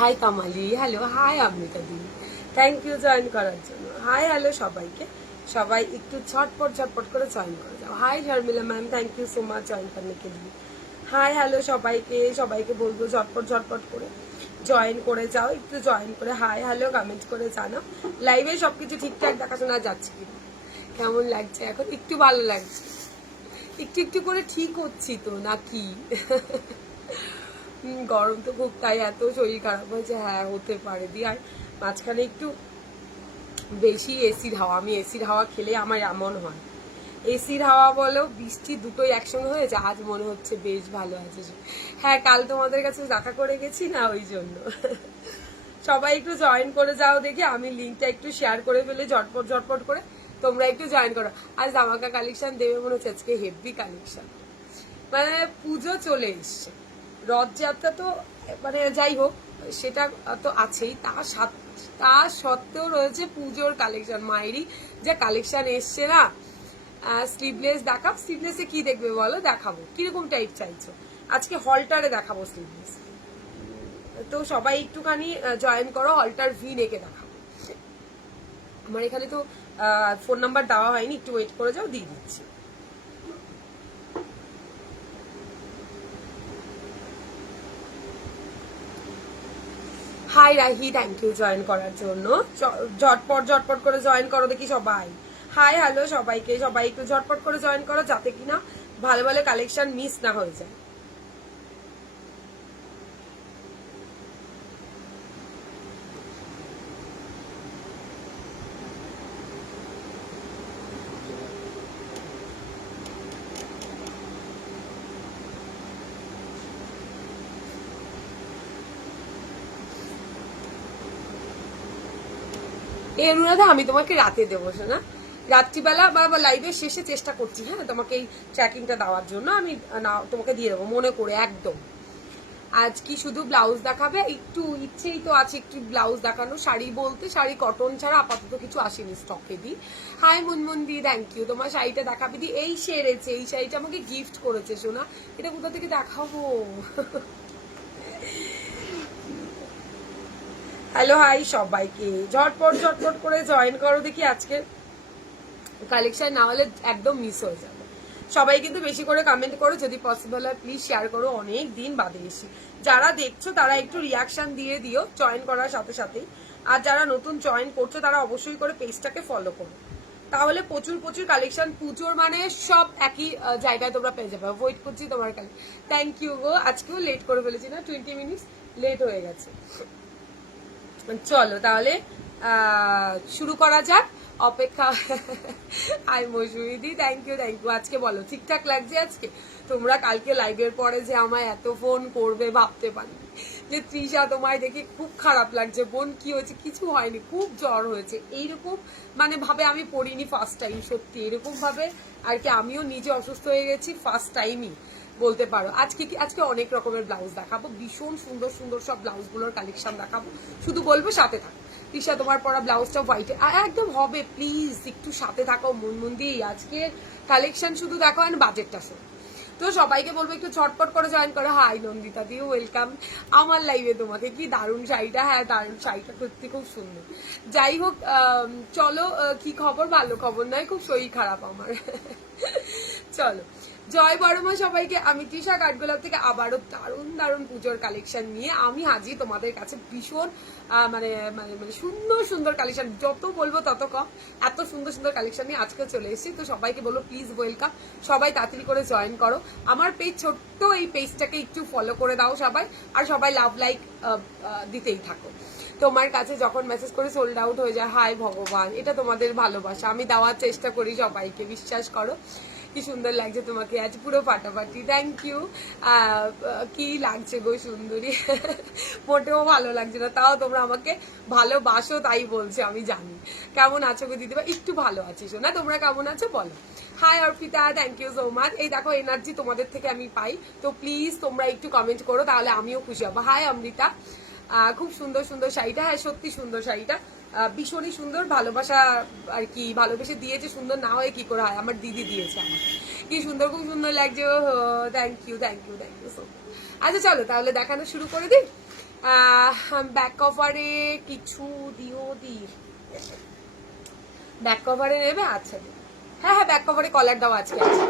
High Kamali, hello, hi Amrita দি, thank you join করার জন্য। হাই হ্যালো সবাইকে, সবাই একটু ঝটপট ঝটপট করে জয়েন করে যাও। Hi Sharmila ma'am, thank you so much join করने के लिए। হাই হ্যালো সবাইকে, সবাইকে বলবো ঝটপট ঝটপট করে জয়েন করে যাও, একটু জয়েন করে হাই হ্যালো কমেন্ট করে জানাও লাইভে সবকিছু ঠিকঠাক দেখাশোনা যাচ্ছে কিনা, কেমন লাগছে এখন। একটু ভালো লাগছে, একটু একটু করে ঠিক হচ্ছি তো নাকি? গরম তো খুব, তাই এত শরীর খারাপ হয়েছে। হ্যাঁ হতে পারে দি। আর মাঝখানে একটু বেশি এসির হাওয়া, আমি এসির হাওয়া খেলে আমার এমন হয়। এসির হাওয়া বলো বৃষ্টি দুটোই একসঙ্গে হয়েছে। আজ মনে হচ্ছে বেশ ভালো আছে। হ্যাঁ কাল তোমাদের কাছে দেখা করে গেছি না, ওই জন্য। সবাই একটু জয়েন করে যাও দেখি, আমি লিঙ্কটা একটু শেয়ার করে ফেলে ঝটপট ঝটপট করে তোমরা একটু জয়েন করো। আজ ধামাকা কালেকশন দেবে মনে হচ্ছে, আজকে হেভি কালেকশন। মানে পুজো চলে এসছে, রথযাত্রা তো মানে যাই হোক সেটা তো আছেই, তা সত্ত্বেও রয়েছে পুজোর কালেকশন। মায়েরই যে কালেকশন এসছে না। স্লিভলেস দেখাব, স্লিভলেসে কি দেখবে বলো, দেখাবো কিরকম টাইপ চাইছো। আজকে হলটারে দেখাবো স্লিভলেস, তো সবাই একটুখানি জয়েন করো। হলটার ভি নেকে দেখাবো। আমার এখানে তো ফোন নাম্বার দেওয়া হয়নি, একটু ওয়েট করে যাও, দিয়ে দিচ্ছি। Hi Rahi, thank you join করার জন্য। ঝটপট ঝটপট করে জয়েন করো দেখি সবাই। হাই হ্যালো সবাইকে, সবাই একটু ঝটপট করে জয়েন করো যাতে কিনা ভালো ভালো কালেকশন মিস না হয়ে যায়। এই অনুরাধা আমি তোমাকে রাতে দেবো না, রাত্রিবেলা বা লাইভের শেষে চেষ্টা করছি হ্যাঁ তোমাকে এই ট্র্যাকিংটা দেওয়ার জন্য। আমি না তোমাকে দিয়ে দেবো মনে করে একদম। আজ কি শুধু ব্লাউজ দেখাবে? একটু ইচ্ছেই তো আছে একটু ব্লাউজ দেখানো। শাড়ি বলতে শাড়ি কটন ছাড়া আপাতত কিছু আসেনি স্টকে দি। হাই মুনমুন দি, থ্যাংক ইউ। তোমার শাড়িটা দেখাবে দি, এই সেরেছে, এই শাড়িটা আমাকে গিফট করেছে সোনা। এটা কোথা থেকে দেখাবো? হ্যালো হাই সবাইকে, ঝটপট ঝটপট করে জয়েন করো দেখি। আজকে কালেকশন না হলে একদম মিস হয়ে যাবে। সবাই কিন্তু বেশি করে কমেন্ট করো, যদি পসিবল হয় প্লিজ শেয়ার করো। অনেক দিন বাদে এসি, যারা দেখছো তারা একটু রিয়াকশন দিয়ে দিও জয়েন করার সাথে সাথেই। আর যারা নতুন জয়েন করছো তারা অবশ্যই করে পেজটাকে ফলো করো, তাহলে প্রচুর প্রচুর কালেকশন পুজোর মানে সব একই জায়গায় তোমরা পেয়ে যাবে। ওয়েট করছি তোমার কাছে। থ্যাংক ইউ গো, আজকেও লেট করে ফেলেছি না, 20 মিনিটস লেট হয়ে গেছে। চলো তাহলে শুরু করা যাক। অপেক্ষা। আই মৌসুমিদি, থ্যাংক ইউ থ্যাংক ইউ। আজকে বলো ঠিকঠাক লাগছে আজকে? তোমরা কালকে লাইভের পরে যে আমায় এত ফোন করবে ভাবতে পারি, যে তৃষা তোমায় দেখে খুব খারাপ লাগছে। বোন কি হয়েছে? কিছু হয়নি, খুব জ্বর হয়েছে এইরকম মানে ভাবে আমি পড়িনি ফার্স্ট টাইম। সত্যি এরকম ভাবে আর কি আমিও নিজে অসুস্থ হয়ে গেছি ফার্স্ট টাইমই বলতে পারো। আজকে অনেক রকমের ব্লাউজ দেখাবো, ভীষণ সুন্দর সুন্দর সব ব্লাউজগুলোর কালেকশন দেখাবো। শুধু বলবো সাথে থাকো। তৃষা তোমার পরা ব্লাউজটা হোয়াইটে একদম হবে, প্লিজ একটু সাথে থাকো মুনমুন্দি। আজকের কালেকশন শুধু দেখো আর বাজেটটা শোনো। তো সবাইকে বলবো একটু ছটপট করে জয়েন করো। হাই নন্দিতা দিও, ওয়েলকাম আমার লাইভে। তোমাকে কি দারুণ শাড়িটা, হ্যাঁ দারুণ শাড়িটা সত্যি খুব সুন্দর। যাই হোক চলো, কি খবর? ভালো খবর নয়, খুব শরীর খারাপ আমার। চলো জয় বড়মা সবাইকে। আমি তৃষা কাঠগোলাপ থেকে আবারও দারুণ দারুণ পুজোর কালেকশন নিয়ে আমি হাজির তোমাদের কাছে। ভীষণ মানে মানে মানে সুন্দর সুন্দর কালেকশন, যত বলবো তত কম। এত সুন্দর সুন্দর কালেকশন নিয়ে আজকে চলে এসেছি। তো সবাইকে বলবো প্লিজ ওয়েলকাম, সবাই তাড়াতাড়ি করে জয়েন করো। আমার পেজ ছোট্ট, এই পেজটাকে একটু ফলো করে দাও সবাই, আর সবাই লাভ লাইক দিতেই থাকো। তোমার কাছে যখন মেসেজ করে সোল্ড আউট হয়ে যায়, হাই ভগবান, এটা তোমাদের ভালোবাসা। আমি দেওয়ার চেষ্টা করি সবাইকে, বিশ্বাস করো। কি সুন্দর লাগছে তোমাকে আজ, পুরো ফাটাফাটি। Thank you. কি লাগছে গো সুন্দরী? মোটেও ভালো লাগছে না, তাও তোমরা আমাকে ভালোবাসো তাই বলছো, আমি জানি। কেমন আছো গো দিদিভাই? একটু ভালো আছিস না? তোমরা কেমন আছো বলো। Hi Arpita, thank you so much. এই দেখো এনার্জি তোমাদের থেকে আমি পাই, তো প্লিজ তোমরা একটু কমেন্ট করো, তাহলে আমিও খুশি হবো। হাই অমৃতা, খুব সুন্দর সুন্দর শাড়িটা। হ্যাঁ সত্যি সুন্দর শাড়িটা, ভীষণই সুন্দর। ভালোবাসা আর কি, ভালোবেসে দিয়েছে, সুন্দর না হয় কি করে হয়? আমার দিদি দিয়েছে আমার। কি সুন্দর, খুব সুন্দর লাগছে। Thank you thank you thank you so much. আচ্ছা চলো তাহলে দেখানো শুরু করে দিই। ব্যাক কভারে কিছু দিও ব্যাক কভারে নেবে? আচ্ছা হ্যাঁ হ্যাঁ, ব্যাক কভারে কলার দাও আজকে আছে।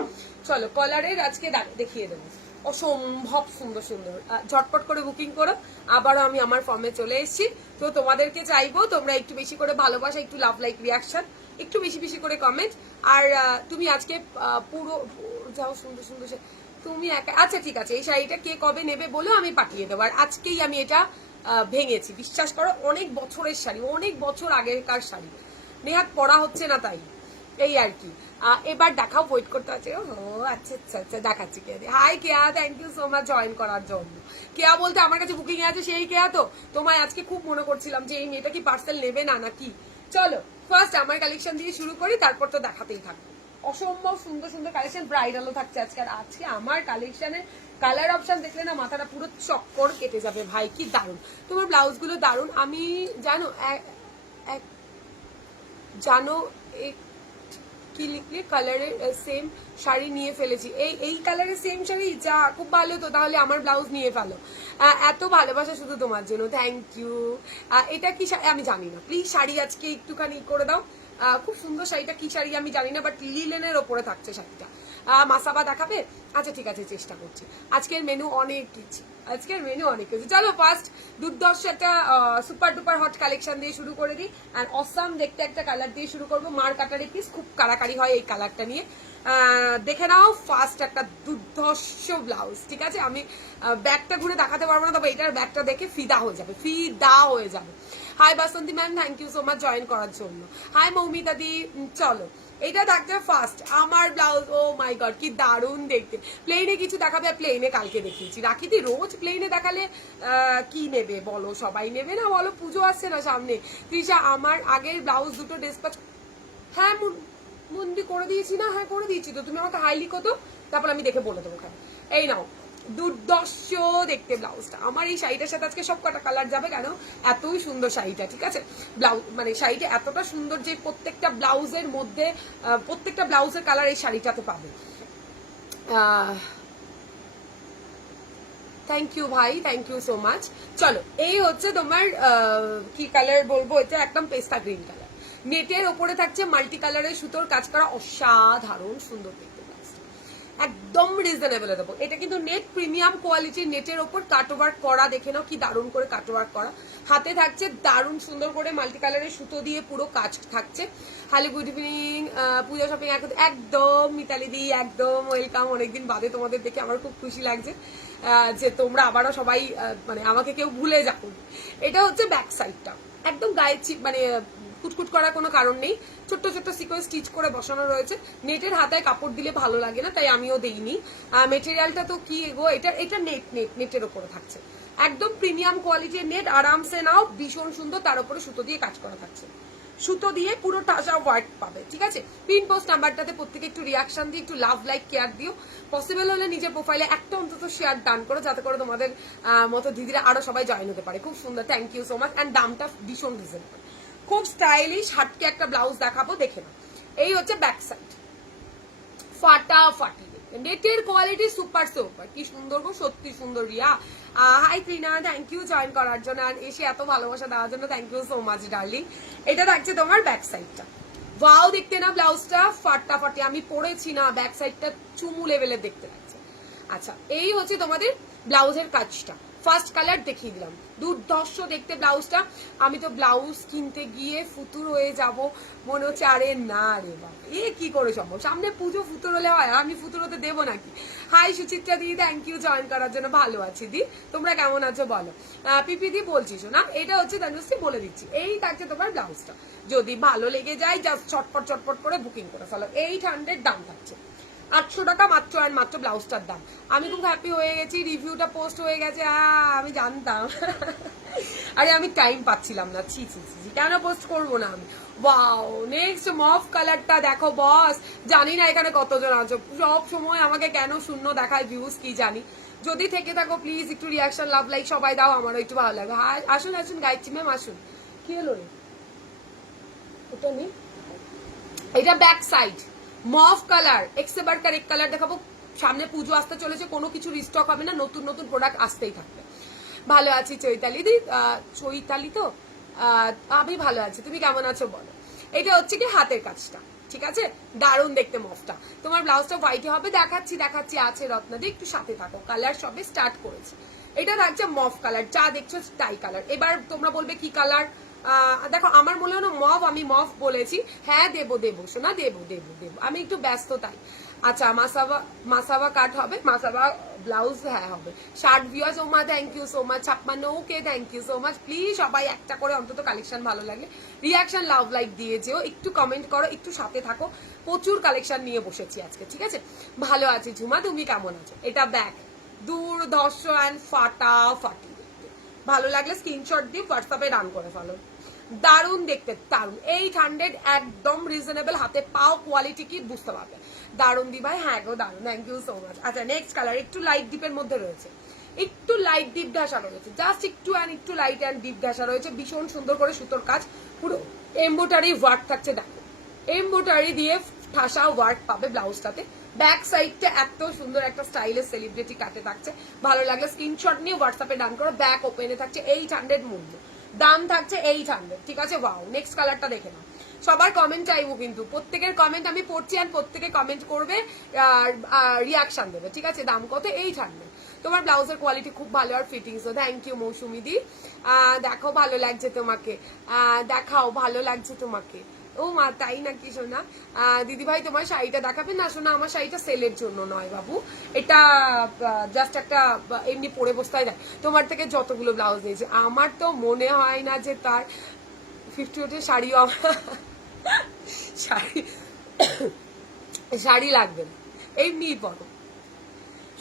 চলো কলারের আজকে দেখিয়ে দেবো, অসম্ভব সুন্দর সুন্দর। ঝটপট করে বুকিং করো, আবারও আমি আমার ফর্মে চলে এসেছি। তো তোমাদেরকে চাইবো তোমরা একটু বেশি করে ভালোবাসা, একটু লাভ, লাইক, রিয়াকশন, একটু বেশি বেশি করে কমেন্ট। আর তুমি আজকে পুরো যাও সুন্দর সুন্দর তুমি একা। আচ্ছা ঠিক আছে, এই শাড়িটা কে কবে নেবে বলো, আমি পাঠিয়ে দেবো। আর আজকেই আমি এটা ভেঙেছি, বিশ্বাস করো, অনেক বছরের শাড়ি, অনেক বছর আগেরকার শাড়ি, নেহাত পড়া হচ্ছে না তাই, এই আর কি। এবার দেখাও, ওয়েট করতে আছে। ও আচ্ছা আচ্ছা আচ্ছা, দেখাচ্ছি Keya. Hi Keya, thank you so much join করার জন্য। কেয়া বলতে আমার কাছে বুকিং এ আছে সেই কেয়া তো। তোমায় আজকে খুব মনে করছিলাম যে এই মেয়েটা কি পার্সেল নেবে না নাকি। চলো ফার্স্ট আমার কালেকশন দিয়ে শুরু করি, তারপর তো দেখাতেই থাকবো। অসম্ভব সুন্দর সুন্দর কালেকশন, ব্রাইডালও থাকছে আজকে। আর আজকে আমার কালেকশনের কালার অপশন দেখলে না মাথাটা পুরো চক্কর কেটে যাবে ভাই, কি দারুণ। তোমার ব্লাউজ গুলো দারুণ। আমি জানো জানো কি লিখলে, কালারের সেম শাড়ি নিয়ে ফেলেছি। এই কালারের সেম শাড়ি, যা খুব ভালো তো, তাহলে আমার ব্লাউজ নিয়ে ফেলো। এত ভালোবাসা শুধু তোমার জন্য, থ্যাংক ইউ। এটা কি শাড়ি আমি জানি না, প্লিজ শাড়ি আজকে একটুখানি করে দাও। খুব সুন্দর শাড়িটা, কি শাড়ি আমি জানি না, বাট লিলেনের ওপরে থাকছে শাড়িটা। মাসাবা দেখাবে? আচ্ছা ঠিক আছে, চেষ্টা করছি। আজকের মেনু অনেক কিছু, আজকের মেনু অনেক কিছু। চলো ফার্স্ট দুর্দর্শ একটা সুপার ডুপার হট কালেকশন দিয়ে শুরু করে দিই। অ্যান্ড অসাম দেখতে একটা কালার দিয়ে শুরু করবো, মার কাটারি পিস, খুব কারাকারি হয় এই কালারটা নিয়ে। দেখে নাও ফার্স্ট একটা দুর্ধর্ষ ব্লাউজ, ঠিক আছে? আমি ব্যাগটা ঘুরে দেখাতে পারবো না, তবে এটার ব্যাগটা দেখে ফিদা হয়ে যাবে, ফিদা হয়ে যাবে। Hi Basanti ma'am, thank you so much join করার জন্য। হাই মৌমিতা দি। চলো এটা থাকছে ফার্স্ট আমার ব্লাউজ। ও মাই গড, কি দারুণ দেখতে। প্লেনে কিছু দেখাবে? প্লেনে কালকে দেখিয়েছি। রাখিদি রোজ প্লেনে দেখালে কি নেবে বলো? সবাই নেবে না বলো? পুজো আসছে না সামনে। তৃষা, আমার আগের ব্লাউজ দুটো ডেসপ্যাচ, হ্যাঁ মন্দি করে দিয়েছি না? হ্যাঁ করে দিয়েছি তো, তুমি আমাকে হাই লিখো তো, তারপর আমি দেখে বলে দেবো। এই নাও, দুর্দর্শ দেখতে ব্লাউজটা। আমার এই শাড়িটার সাথে আজকে সব কটা কালার যাবে, কেন এতই সুন্দর শাড়িটা, ঠিক আছে? ব্লাউজ মানে শাড়িটা এতটা সুন্দর যে প্রত্যেকটা ব্লাউজের মধ্যে প্রত্যেকটা ব্লাউজের কালার এই শাড়িটাতে পাবে। থ্যাংক ইউ ভাই, থ্যাংক ইউ সো মাচ। চলো এই হচ্ছে তোমার কি কালার বলবো, এটা একদম পেস্তা গ্রিন কালার, নেটের ওপরে থাকছে মাল্টি কালারের সুতোর কাজ করা, অসাধারণ সুন্দর দেখতে, একদম রিজনেবল দেবো। এটা কিন্তু নেট প্রিমিয়াম কোয়ালিটির নেটের ওপর কাটওয়ার্ক করা, দেখে নাও কি দারুণ করে কাটওয়ার্ক করা। হাতে থাকছে দারুণ সুন্দর করে মাল্টি কালারের সুতো দিয়ে পুরো কাজ থাকছে। হ্যালো গুড ইভিনিং, পূজা শপিং একদম মিতালি দি, একদম ওয়েলকাম। অনেকদিন বাদে তোমাদের দেখে আমার খুব খুশি লাগছে যে তোমরা আবারও সবাই মানে আমাকে কেউ ভুলে যাও। এটা হচ্ছে ব্যাক সাইডটা, একদম গায়ে মানে কুটকুট করার কোনো কারণ নেই, ছোট্ট ছোট্ট সিকোয়েন্স স্টিচ করে বসানো রয়েছে। নেটের হাতায় কাপড় দিলে ভালো লাগে না, তাই আমিও দেইনি। মেটেরিয়ালটা তো কি গো, এটা নেটের ওপরে থাকছে, একদম প্রিমিয়াম কোয়ালিটির নেট, আরামসে নাও, ভীষণ সুন্দর। তার উপরে সুতো দিয়ে কাজ করা থাকছে, সুতো দিয়ে পুরো টাসা ওয়ার্ক পাবে, ঠিক আছে? পিন পোস্ট নাম্বারটাতে প্রত্যেকে একটু রিয়াকশন দিয়ে, একটু লাভ, লাইক, কেয়ার দিও। পসিবল হলে নিজের প্রোফাইলে একটা অন্তত শেয়ার ডান করো, যাতে করে তোমাদের মতো দিদিরা আরো সবাই জয়েন হতে পারে। খুব সুন্দর, thank you so much. And দামটা ভীষণ রিজনেবল, খুব স্টাইলিশ। হাটকে একটা ব্লাউজ দেখাবো, দেখে নাও। এই হচ্ছে ব্যাক সাইড, ফাটাফাটি নেটের কোয়ালিটি সুপার সুপার, কি সুন্দর গো, সত্যি সুন্দর। Riya hi Trina, thank you join করার জন্য, আর এসে এত ভালোবাসা দেওয়ার জন্য thank you so much darling. এটা থাকছে তোমার ব্যাক সাইডটা, ওয়াও দেখতে না ব্লাউজটা, ফাটাফাটি। আমি পরেছি না, ব্যাক সাইডটা চুমু লেভেলের দেখতে লাগছে। আচ্ছা এই হচ্ছে তোমাদের ব্লাউজের কাজটা, ফার্স্ট কালার দেখিয়ে দিলাম, দুর্ধর্ষ দেখতে ব্লাউজটা। আমি তো ব্লাউজ কিনতে গিয়ে ফুতুর হয়ে যাব, মনে হচ্ছে আরে না রে বাবা, এ কি করে সম্ভব, সামনে পুজো, ফুতুর হলে হয়? আমি ফুতুর হতে দেবো নাকি? হাই সুচিত্রা দি, থ্যাংক ইউ জয়েন করার জন্য। ভালো আছি দি, তোমরা কেমন আছো বলো? পিপি দি বলছিস না, এটা হচ্ছে তনুশ্রী, বলে দিচ্ছি। এই থাকছে তোমার ব্লাউজটা, যদি ভালো লেগে যায় জাস্ট চটপট চটপট করে বুকিং করে ফেলো। 800 দাম থাকছে, 800 টাকা মাত্র, আর মাত্র ব্লাউজটার দাম। আমি খুব হ্যাপি হয়ে গেছি, রিভিউটা পোস্ট হয়ে গেছে। আমি জানতাম, আরে আমি টাইম পাচ্ছিলাম না, ছি ছি ছি, কেন পোস্ট করবো না আমি। ওয়াও, নেক্সট মফ কালারটা দেখো বস। জানি না এখানে কতজন আছো, সব সময় আমাকে কেন শূন্য দেখায় ভিউজ, কি জানি। যদি থেকে থাকো প্লিজ একটু রিয়াকশন, লাভ, লাইক সবাই দাও, আমারও একটু ভালো লাগবে। হ্যাঁ আসুন আসুন, গাইছি ম্যাম আসুন। কি হলো রে, ওটা নেই। এটা ব্যাক সাইড, মফ কালার, এক্সেবার কারেক্ট কালার দেখাবো। সামনে পুজো আসতে চলেছে, কোনো কিছু রিস্টক হবে না, নতুন নতুন প্রোডাক্ট আসতেই থাকবে। ভালো আছি চৈতালি দি। চৈতালি তো আমি ভালো আছি, তুমি কেমন আছো বলো। এটা হচ্ছে কি হাতের কাজটা, ঠিক আছে, দারুণ দেখতে মফটা। তোমার ব্লাউজটা হোয়াইট হবে, দেখাচ্ছি দেখাচ্ছি আছে রত্নাদি, একটু সাথে থাকো। কালার সবে স্টার্ট করেছি। এটা থাকছে মফ কালার, যা দেখছো টাই কালার। এবার তোমরা বলবে কি কালার, দেখো আমার মনে হলো মফ, আমি মফ বলেছি। হ্যাঁ দেবো দেবো শোনা, দেবো দেবো দেবো, আমি একটু ব্যস্ত তাই। আচ্ছা মাসাবা, মাসাবা কাট হবে, মাসাবা ব্লাউজ হ্যাঁ হবে। 60 ভিউয়ার্স, ওমা thank you so much. 56 okay thank you so much. Please সবাই একটা করে অন্তত কালেকশন ভালো লাগলে রিয়াকশন লাভ লাইক দিয়ে যেও, একটু কমেন্ট করো, একটু সাথে থাকো। প্রচুর কালেকশন নিয়ে বসেছি আজকে, ঠিক আছে। ভালো আছি ঝুমা, তুমি কেমন আছো। এটা ব্যাক দুর্ধর্ষ অ্যান্ড ফাটাফাটি দেখতে। ভালো লাগলে স্ক্রিনশট দিয়ে হোয়াটসঅ্যাপে রান করে ফেলো। দারুণ দেখতে, দারুণ। 800 একদম রিজনেবল, হাতে পাও কোয়ালিটি কি বুঝতে পারবে। দারুণ দি ভাই, হ্যাঁ গো দারুণ, থ্যাংক ইউ সো মাচ। আচ্ছা নেক্সট কালার একটু লাইট ডিপের মধ্যে রয়েছে, একটু লাইট ডিপ ঢাসা রয়েছে, জাস্ট একটু একটু লাইট অ্যান্ড ডিপ ঢাসা রয়েছে। ভীষণ সুন্দর করে সুতোর কাজ, পুরো এমব্রয়ডারি ওয়ার্ক থাকছে। দেখো এমব্রয়ডারি দিয়ে ঠাসা ওয়ার্ক পাবে ব্লাউজটাতে। ব্যাক সাইডটা এত সুন্দর একটা স্টাইলের সেলিব্রিটি কাটে থাকছে। ভালো লাগলে স্ক্রিনশট নিয়ে হোয়াটসঅ্যাপে ডান করো। ব্যাক ওপেনে থাকছে 800 মূল্য, দাম থাকছে 800, ঠিক আছে। ওয়াও, নেক্সট কালারটা দেখে নাও। সবার কমেন্ট চাইবো কিন্তু, প্রত্যেকের কমেন্ট আমি পড়ছি আর প্রত্যেকে কমেন্ট করবে, রিয়াকশন দেবে, ঠিক আছে। দাম কত, 800। তোমার ব্লাউজের কোয়ালিটি খুব ভালো আর ফিটিংসও, থ্যাংক ইউ মৌসুমি দি। দেখো ভালো লাগছে তোমাকে, দেখাও ভালো লাগছে তোমাকে। ও মা তাই নাকি সোনা। দিদি ভাই তোমার শাড়িটা দেখাবে না সোনা, আমার শাড়িটা সেলের জন্য নয় বাবু, এটা জাস্ট একটা এমনি পরে বসতাই দেয়। তোমার থেকে যতগুলো ব্লাউজ নিয়েছে আমার তো মনে হয় না যে তার 50 শাড়িও শাড়ি শাড়ি লাগবে না, এমনি পরো।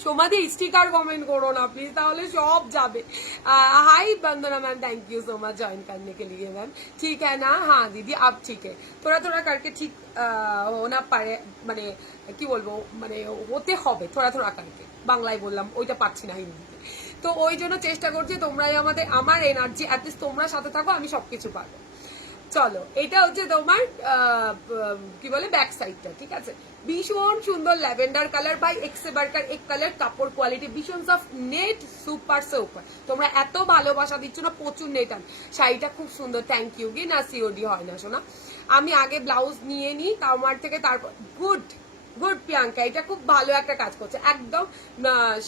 সোমাদি স্টিকার কमेंट करो ना प्लीज, তাহলে সব যাবে। Hi Bandana ma'am, thank you so much join करने के लिए मैम। ठीक है ना, हाँ दीदी अब ठीक है, थोड़ा थोड़ा करके ठीक होना पारे, মানে কি বলবো, মানে হতে হবে থোড়া থোড়া করকে। বাংলায় বললাম, ওইটা পাচ্ছি না হিন্দিতে, তো ওই জন্য চেষ্টা করছি। তোমরাই আমাদের, আমার এনার্জি, অ্যাটলিস্ট তোমরা সাথে থাকো, আমি সবকিছু পারবো। চলো এটা হচ্ছে তোমার কি বলে ব্যাক সাইডটা, ঠিক আছে। ভীষণ সুন্দর ল্যাভেন্ডার কালার, ভাই এক্সে বারকার এক কালার, কাপড় কোয়ালিটি ভীষণ সফট, নেট সুপার সুপার। তোমরা এত ভালোবাসা দিচ্ছ না, প্রচুর নেট। শাড়িটা খুব সুন্দর, থ্যাংক ইউ। কি না সিওডি হয় না শোনা, আমি আগে ব্লাউজ নিয়ে নিই আমার থেকে, তারপর গুড গুড প্রিয়াঙ্কা, এটা খুব ভালো একটা কাজ করছে একদম।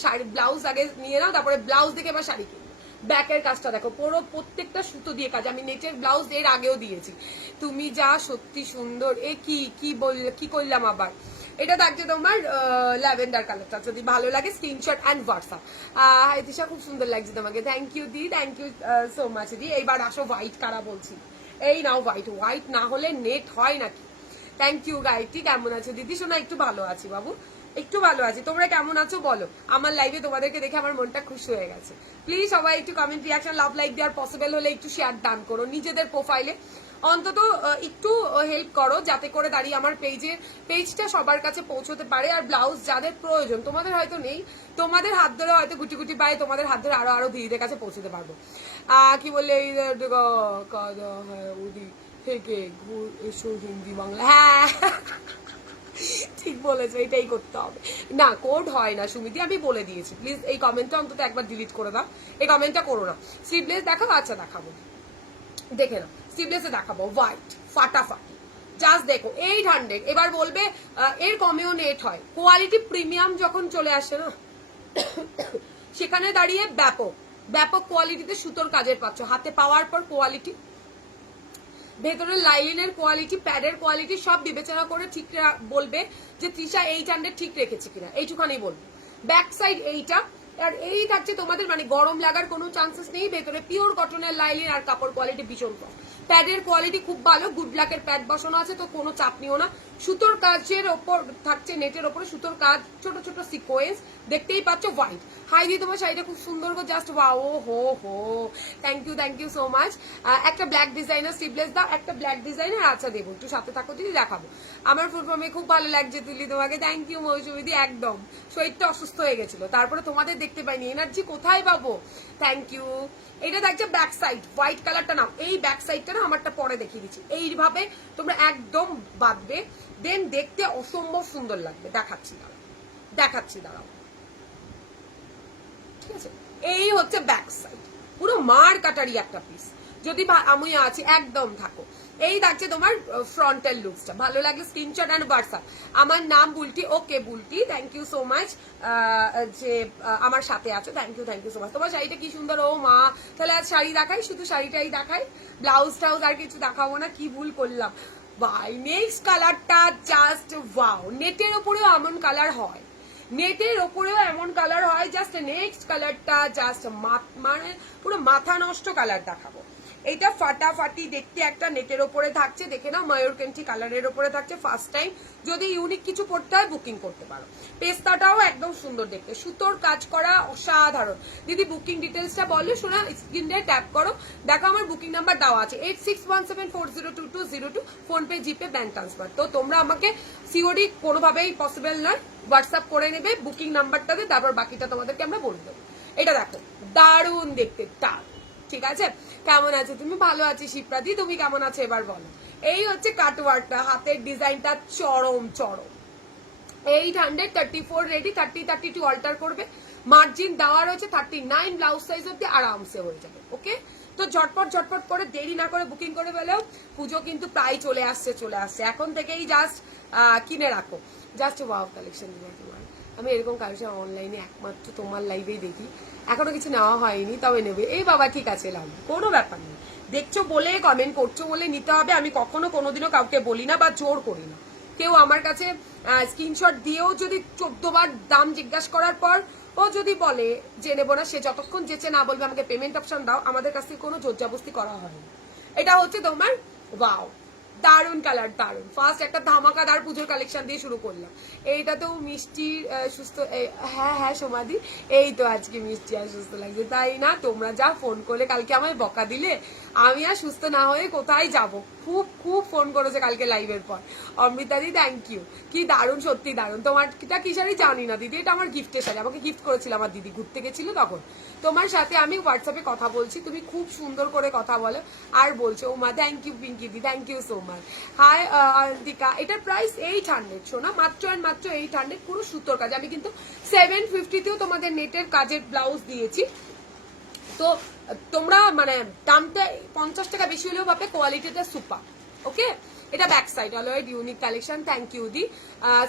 শাড়ি ব্লাউজ আগে নিয়ে নাও, তারপরে ব্লাউজ দেখে এবার শাড়ি কিনবে। ব্যাকের কাজটা দেখো, পুরো প্রত্যেকটা সুতো দিয়ে কাজ। আমি নেটের ব্লাউজ এর আগেও দিয়েছি, তুমি যা সত্যি সুন্দর। এ কি কি বললে, কি করলাম আবার। এটা থাকছে তোমার ল্যাভেন্ডার কালারটা, যদি ভালো লাগে স্ক্রিনশট অ্যান্ড হোয়াটসঅ্যাপ। দিশা খুব সুন্দর লাগছে তোমাকে, থ্যাংক ইউ দি, থ্যাংক ইউ সো মাচ দি। এইবার আসো হোয়াইট কারা বলছি, এই নাও হোয়াইট। হোয়াইট না হলে নেট হয় নাকি। থ্যাংক ইউ গাইটি, কেমন আছো দিদি শোনা। একটু ভালো আছি বাবু, একটু ভালো আছি, তোমরা কেমন আছো বলো। আমার লাইভে তোমাদেরকে দেখে আমার মনটা খুশি হয়ে গেছে। প্লিজ সবাই একটু কমেন্ট, রিয়াকশন, লাভ লাইক দেওয়ার পসিবল হলে একটু শেয়ার দান করো নিজেদের প্রোফাইলে, অন্তত একটু হেল্প করো, যাতে করে দাঁড়িয়ে আমার পেজটা সবার কাছে পৌঁছতে পারে। আর ব্লাউজ যাদের প্রয়োজন, তোমাদের হয়তো নেই, তোমাদের হাত ধরে হয়তো গুটি গুটি পায়ে তোমাদের হাত ধরে আরো আরো দিদিদের কাছে পৌঁছতে পারবো। কি বললে থেকে এসো হিন্দি বাংলা, হ্যাঁ ঠিক বলেছো, এটাই করতে হবে। না কোড হয় না সুমিতি, আমি বলে দিয়েছি। প্লিজ এই কমেন্টটা অন্তত একবার ডিলিট করে দাও, এই কমেন্টটা করো না। স্লিভলেস দেখাবো, আচ্ছা দেখাবো, দেখে নাও স্লিভলেসে দেখাবো হোয়াইট ফাটাফাটি, জাস্ট দেখো 800। এবার বলবে এর কমেও নেট হয়, কোয়ালিটি প্রিমিয়াম যখন চলে আসে না সেখানে দাঁড়িয়ে ব্যাপক ব্যাপক কোয়ালিটিতে সুতোর কাজের পাচ্ছ। হাতে পাওয়ার পর কোয়ালিটি, ভেতরের লাইলিনের কোয়ালিটি, প্যাডের কোয়ালিটি সব বিবেচনা করে ঠিক বলবে যে তৃষা 800 ঠিক রেখেছে কিনা, এইটুখানি বলবে। ব্যাক সাইড এইটা, আর এই থাকছে তোমাদের, মানে গরম লাগার কোনো চান্সেস নেই। ভেতরে পিওর কটনের লাইলিন আর কাপড় কোয়ালিটি ভীষণ কম। প্যাডের কোয়ালিটি খুব ভালো, গুড লাকের প্যাড বসানো আছে, তো কোনো চাপ নিও না। সুতোর কাজের ওপর থাকছে, নেটের ওপরে সুতোর কাজ, ছোট ছোট সিকোয়েন্স, দেখতেই পাচ্ছ হোয়াইট। হাই দিয়ে তোমার শাড়িটা খুব সুন্দর গো, জাস্ট ওয়াও, হো হো, থ্যাংক ইউ সো মাচ। একটা ব্ল্যাক ডিজাইনার স্লিভলেস দাও, একটা ব্ল্যাক ডিজাইনার, আচ্ছা দেবো, একটু সাথে থাকো দিদি, দেখাবো। আমার ফুল ফর্মে খুব ভালো লাগছে তুলি তোমাকে, থ্যাংক ইউ মৌসুমিদি। একদম শরীরটা অসুস্থ হয়ে গেছিল, তারপরে তোমাদের দেখতে পাইনি, এনার্জি কোথায় পাবো। Thank you. এটা থাকছে ব্যাক সাইড, হোয়াইট কালারটা নাও, এই ব্যাক সাইডটা না আমারটা পরে দেখিয়ে দিচ্ছি। এইভাবে তোমরা একদম বাঁধবে, দেন দেখতে অসম্ভব সুন্দর লাগবে। দেখাচ্ছি দাঁড়াও, ঠিক আছে। এই হচ্ছে ব্যাক সাইড, পুরো মার কাটারি একটা পিস, যদি আমি আছি একদম থাকো। এই থাকছে তোমার ফ্রন্টাল লুকসটা, ভালো লাগলে স্ক্রিনশট এন্ড হোয়াটসঅ্যাপ। আমার নাম Bulti, okay Bulti, thank you so much যে আমার সাথে আছো, থ্যাংক ইউ সো মাচ। তোমার শাড়িটা কি সুন্দর, ও মা, তাহলে আজ শাড়ি দেখাই, শুধু শাড়িটাই দেখাই, ব্লাউজ টাউজ আর কিছু দেখাবো না, কি ভুল করলাম ভাই। নেক্সট কালারটা জাস্ট ওয়াও, নেটের ওপরেও এমন কালার হয়, নেটের ওপরেও এমন কালার হয়, জাস্ট নেক্সট কালারটা জাস্ট মানে পুরো মাথা নষ্ট কালার দেখাবো। এটা ফাটাফাটি দেখতে একটা নেটের ওপরে থাকছে, দেখে না, ময়ূরকণ্ঠী কালারের ওপরে থাকছে। ফার্স্ট টাইম যদি ইউনিক কিছু পড়তে হয় বুকিং করতে পারো। পেস্তাটাও একদম সুন্দর দেখতে, সুতোর কাজ করা অসাধারণ। দিদি বুকিং ডিটেলসটা বলো, শোনা স্ক্রিনে ট্যাপ করো, দেখো আমার বুকিং নাম্বার দেওয়া আছে 8617402202, ফোনপে, জিপে, ব্যাংক ট্রান্সফার। তো তোমরা আমাকে সিওডি কোনোভাবেই পসিবল নয়, হোয়াটসঅ্যাপ করে নেবে বুকিং নাম্বারটাতে, তারপর বাকিটা তোমাদেরকে আমরা বলে দেবো। এটা দেখো দারুণ দেখতে, টাক, ঠিক আছে। কেমন আছে তুমি? ভালো আছি শিপ্রাদি, তুমি কেমন আছো এবার বলো। এই হচ্ছে কাটওয়ার্কটা, হাতের ডিজাইনটা চরম চরম। 834 রেডি, 30-32 অল্টার করবে, মার্জিন দেওয়া রয়েছে 39, ব্লাউজ সাইজ অব্দি আরামসে হয়ে যাবে। ওকে, তো ঝটপট ঝটপট করে দেরি না করে বুকিং করে ফেলেও, পুজো কিন্তু প্রায় চলে আসছে এখন থেকেই জাস্ট কিনে রাখো। জাস্ট ওয়াও কালেকশন তোমার, আমি এরকম কালেকশন অনলাইনে একমাত্র তোমার লাইভেই দেখি, এখনো কিছু নেওয়া হয়নি, তবে নেবে। এই বাবা ঠিক আছে, লাভ কোনো ব্যাপার নেই, দেখছো বলে কমেন্ট করছো বলে নিতে হবে, আমি কখনো কোনোদিনও কাউকে বলি না বা জোর করি না। কেউ আমার কাছে স্ক্রিনশট দিয়েও যদি 14 বার দাম জিজ্ঞাসা করার পর ও যদি বলে যে নেবো না, সে যতক্ষণ যেচে না বলবে আমাকে পেমেন্ট অপশন দাও, আমাদের কাছ থেকে কোনো জোরজাবস্তি করা হয়নি। এটা হচ্ছে তোমার ওয়াও, দারুন কালার, দারুন। ফার্স্ট একটা ধামাকাদার পুজোর কালেকশন দিয়ে শুরু করলাম। এইটাতেও মিষ্টি সুস্থ, হ্যাঁ হ্যাঁ সমাধি, এই তো আজকে মিষ্টি আর সুস্থ লাগছে, তাই না? তোমরা যা ফোন করলে কালকে আমায় বকা দিলে, আমি আর সুস্থ না হয়ে কোথায় যাব। খুব খুব ফোন করেছে কালকে লাইভের পর। অমৃতা দি থ্যাংক ইউ, কি দারুণ, সত্যি দারুণ। তোমার এটা কি শাড়ি জানি না দিদি, এটা আমার গিফটের শাড়ি, আমাকে গিফট করেছিল আমার দিদি, ঘুরতে গেছিল তখন। তোমার সাথে আমি হোয়াটসঅ্যাপে কথা বলছি, তুমি খুব সুন্দর করে কথা বলো আর বলছো। ও মা থ্যাংক ইউ পিঙ্কি দি, thank you so much. Hi Antika, এটার প্রাইস 800, শোনা, মাত্র আর মাত্র 800, পুরো সুতোর কাজ। আমি কিন্তু 750-তেও তোমাদের নেটের কাজের ব্লাউজ দিয়েছি। তো তোমরা মানে দামটা 50 টাকা বেশি হলেও পাবে, কোয়ালিটিটা সুপার। ওকে, এটা ব্যাক সাইড অলওয়েড ইউনিক কালেকশন, থ্যাংক ইউ দি।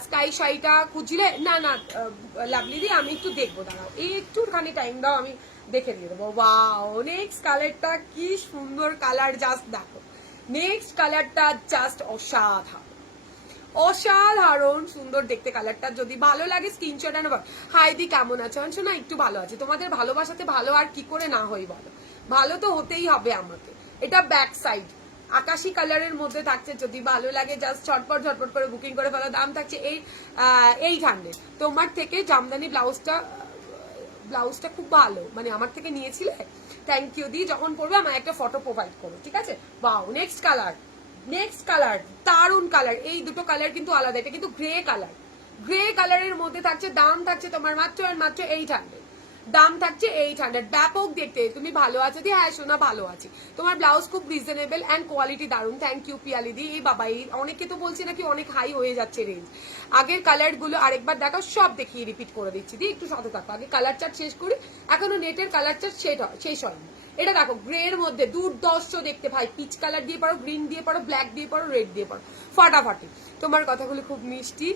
স্কাই শাড়িটা খুঁজলে না না লাভলি দি, আমি একটু দেখবো, দাঁড়াও একটুখানি টাইম দাও, আমি দেখে দিয়ে দেবো। ওয়াও, নেক্সট কালারটা কি সুন্দর কালার, জাস্ট দেখো, নেক্সট কালারটা জাস্ট অসাধারণ, অসাধারণ সুন্দর দেখতে কালারটা। যদি ভালো লাগে স্ক্রিনশট আনো। হাই দি কেমন আছো? না একটু ভালো আছে, তোমাদের ভালোবাসাতে ভালো আর কি করে না হই বলো, ভালো তো হতেই হবে আমাকে। এটা ব্যাক সাইড আকাশি কালারের মধ্যে থাকছে, যদি ভালো লাগে জাস্ট ঝটপট ঝটপট করে বুকিং করে ফেলো। দাম থাকছে 800। তোমার থেকে জামদানি ব্লাউজটা খুব ভালো, মানে আমার থেকে নিয়েছিলে, থ্যাংক ইউ দি। যখন পড়বে আমার একটা ফটো প্রোভাইড করো, ঠিক আছে। বাও, নেক্সট কালার, নেক্সট কালার, দারুন কালার। এই দুটো কালার কিন্তু আলাদা, এটা কিন্তু গ্রে কালার, গ্রে কালারের মধ্যে থাকছে। দাম থাকছে তোমার মাত্র আর মাত্র 800, দাম থাকছে 800। ব্যাপক দেখতে, তুমি ভালো আছো দি? হ্যাঁ সোনা ভালো আছি। তোমার ব্লাউজ খুব রিজনেবল অ্যান্ড কোয়ালিটি দারুন, থ্যাংক ইউ পিয়ালি দি। এই বাবা, এই অনেকে তো বলছে নাকি অনেক হাই হয়ে যাচ্ছে রেঞ্জ। আগের কালার গুলো আরেকবার দেখো, সব দেখিয়ে রিপিট করে দিচ্ছি দি, একটু সাথে থাকো। আগে কালার চার্ট শেষ করি, এখনো নেটের কালার চার্ট শেষ হয়নি। এটা দেখো গ্রে এর মধ্যে দুর্দর্শ দেখতে ভাই, পিচ কালার দিয়ে পারো, গ্রিন দিয়ে পারো, ব্ল্যাক দিয়ে পারো, রেড দিয়ে পারো, ফাটাফাটি। তোমার কথাগুলো খুব মিষ্টি,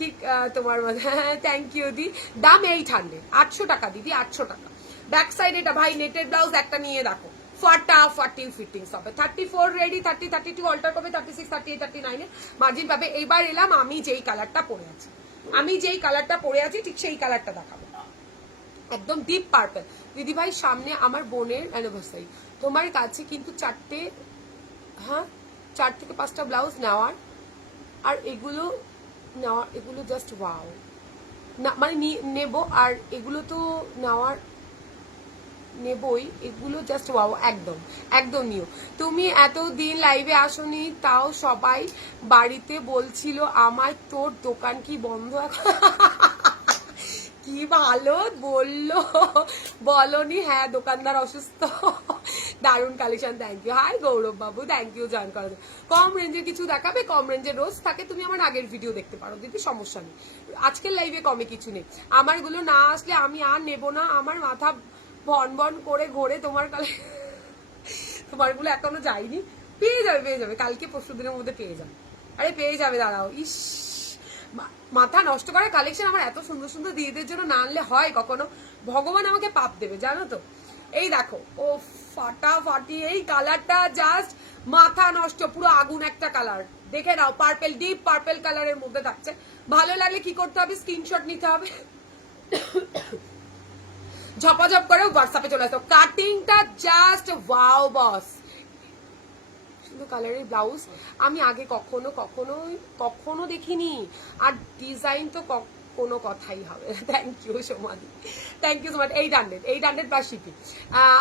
ঠিক তোমার হ্যাঁ থ্যাংক ইউ দি। দাম 800, 800 টাকা দিদি, 800 টাকা। ব্যাক সাইড এটা ভাই নেটের ব্লাউজ একটা নিয়ে দেখো, ফাটাফাটি ফিটিংস হবে। 34 রেডি, 30-32 অল্টার করবে, 36-38-39 মার্জিন পাবে। এইবার এলাম আমি যেই কালারটা পরে আছি, ঠিক সেই কালারটা দেখাবো, একদম ডিপ পার্পল। দিদি ভাই সামনে আমার বোনের অ্যানিভার্সারি, তোমার কাছে কিন্তু 4 থেকে 5টা ব্লাউজ নেওয়ার, আর এগুলো নেওয়ার, এগুলো জাস্ট ওয়াও না, মানে নেবো, আর এগুলো তো নেবই, এগুলো জাস্ট ওয়াও, একদম একদম নিউ। তুমি এতদিন লাইভে আসনি, তাও সবাই বাড়িতে বলছিল আমায় তোর দোকান কি বন্ধ এখন? কি ভালো বললো, বলনি? হ্যাঁ দোকানদার অসুস্থ। দারুণ collection, thank you. High Gaurav Babu, thank you join করার। কম রেঞ্জের কিছু দেখাবে? কম রেঞ্জের রোজ থাকে, তুমি আমার আগের ভিডিও দেখতে পারো দিদি, সমস্যা নেই। আজকের লাইভে কমে কিছু নেই, আমারগুলো না আসলে আমি আর নেবো না, আমার মাথা ভন ভন করে ঘোরে তোমার তোমারগুলো এখনো যায়নি, পেয়ে যাবে কালকে পরশু দিনের মধ্যে পেয়ে যাবে। আরে পেয়ে যাবে, দাঁড়াও। ইস, মাথা নষ্ট করে কালেকশন আমার এত সুন্দর সুন্দর দিদিদের জন্য না আনলে হয় কখনো? ভগবান আমাকে পাপ দেবে জানো তো। এই দেখো, ও ফাটাফাটি এই কালারটা জাস্ট মাথা নষ্ট, পুরো আগুন একটা কালার। দেখে নাও, পার্পেল, ডিপ পার্পেল কালারের মধ্যে থাকছে। ভালো লাগলে কি করতে হবে? স্ক্রিনশট নিতে হবে, ঝপাঝপ করে হোয়াটসঅ্যাপে চলে আসো। কাটিংটা জাস্ট ওয়াও বস, সুন্দর কালারের ব্লাউজ। আমি আগে কখনো কখনো কখনো দেখিনি, আর ডিজাইন তো কোনো কথাই হবে। থ্যাংক ইউ সোমাদি, থ্যাংক ইউ সো মাচ। 800 বা শিপি।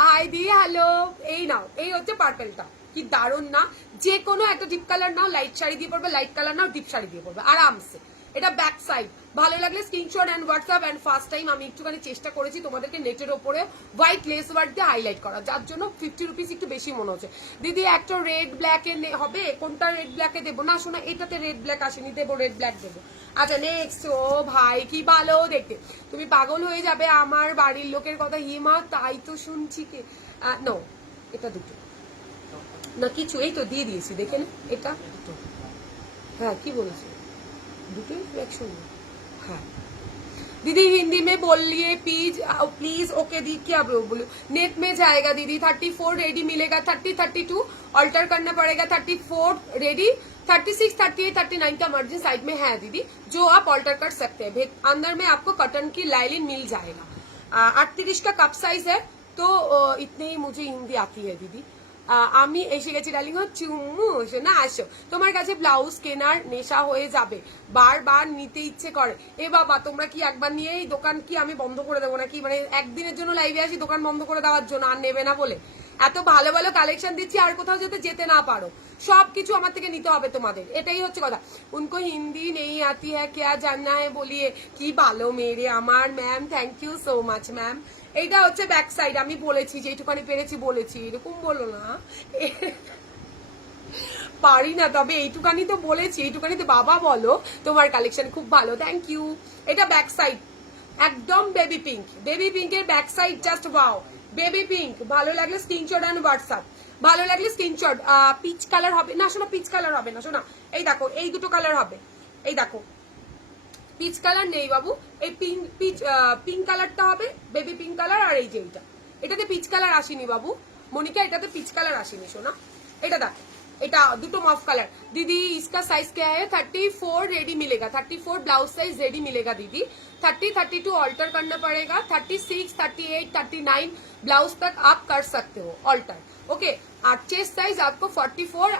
হাই দি, হ্যালো। এই নাও, এই হচ্ছে পার্পেলটা, কি দারুণ না? যে কোনো একটা ডিপ কালার নাও, লাইট শাড়ি দিয়ে পড়বে, লাইট কালার নাও, ডিপ শাড়ি দিয়ে পড়বে আরামসে। এটা ব্যাক সাইড। ভালো লাগলে screenshot and WhatsApp. And first time আমি একটুখানি চেষ্টা করেছি তোমাদেরকে নেটের ওপরে হোয়াইট লেস ওয়ার্ক দিয়ে হাইলাইট করা, যার জন্য 50 রুপিস একটু বেশি মনে হচ্ছে। দিদি একটা রেড ব্ল্যাকে হবে, কোনটা রেড ব্ল্যাকে দেবো? না শোনা, এটাতে রেড ব্ল্যাক আসেনি, দেবো রেড ব্ল্যাক দেবো। আচ্ছা নেক্সট। ও ভাই কি ভালো দেখতে, তুমি পাগল হয়ে যাবে আমার বাড়ির লোকের কথা। হিমা তাই তো শুনছি। কে নো, এটা দুটো না কিছু, এই তো দিয়ে দিয়েছি, দেখে না এটা। হ্যাঁ কি বলেছি, দুটোই এক সঙ্গে। हाँ दीदी हिंदी में बोलिए प्लीज प्लीज। ओके दी, क्या बोलूं? नेट में जाएगा दीदी। 34 रेडी मिलेगा, 30 32 ऑल्टर करना पड़ेगा। 34 रेडी, 36 38 39 का मर्जी साइड में है दीदी, जो आप ऑल्टर कर सकते हैं। अंदर में आपको कॉटन की लाइनिंग मिल जाएगा। 38 का कप साइज है, तो इतने ही मुझे हिंदी आती है दीदी। আমি এসে গেছি ডার্লিং। চুম্মু না, আসো। তোমার কাছে ব্লাউজ কেনার নেশা হয়ে যাবে, বারবার নিতে ইচ্ছে করে। এ বাবা, তোমরা কি একবার নিয়ে এই দোকান কি আমি বন্ধ করে দেবো নাকি? মানে একদিনের জন্য লাইভে আসি দোকান বন্ধ করে দেওয়ার জন্য, আর নেবে না বলে? এত ভালো ভালো কালেকশন দিচ্ছি, আর কোথাও যাতে যেতে না পারো, সবকিছু আমার থেকে নিতে হবে তোমাদের, এটাই হচ্ছে কথা। উনকো হিন্দি নেই আতি হ্যাঁ, ক্যা জাননা হ্যাঁ বলিয়ে। কি ভালো মেরে আমার ma'am, thank you so much ma'am. এইটা হচ্ছে ব্যাক সাইড। আমি বলেছি যেটুকানি পেরেছি বলেছি, এরকম বলো না, পারি না, তবে এইটুকানি তো বলেছি, এইটুকানি তো বাবা বলো। তোমার কালেকশন খুব ভালো, থ্যাংক ইউ। এটা ব্যাক সাইড, একদম বেবি পিঙ্ক। বেবি পিঙ্কের back side just wow. Baby pink, ভালো লাগলে স্ক্রিনশট এন্ড হোয়াটসঅ্যাপ। ভালো লাগলে স্ক্রিনশট। পিচ কালার হবে না শোনা, পিচ কালার হবে না শোনা। এই দেখো, এই দুটো কালার হবে। এই দেখো, পিচ কালার নেই বাবু, এই পিঙ্ক কালারটা হবে, বেবি পিঙ্ক কালার। আর এই যে এইটা, এটাতে পিচ কালার আসেনি বাবু। মনিকা, এটাতে পিচ কালার আসেনি শোনা। এটা দেখো, এটা দুটো মফ কালার। दीदी इसका साइज क्या है? 34 रेडी मिलेगा, 34 ब्लाउज साइज रेडी मिलेगा दीदी। 30 32 ऑल्टर करना पड़ेगा। 36 38 39 ब्लाउज तक आप कर सकते हो ऑल्टर। ओके, और चेस्ट साइज आपको 44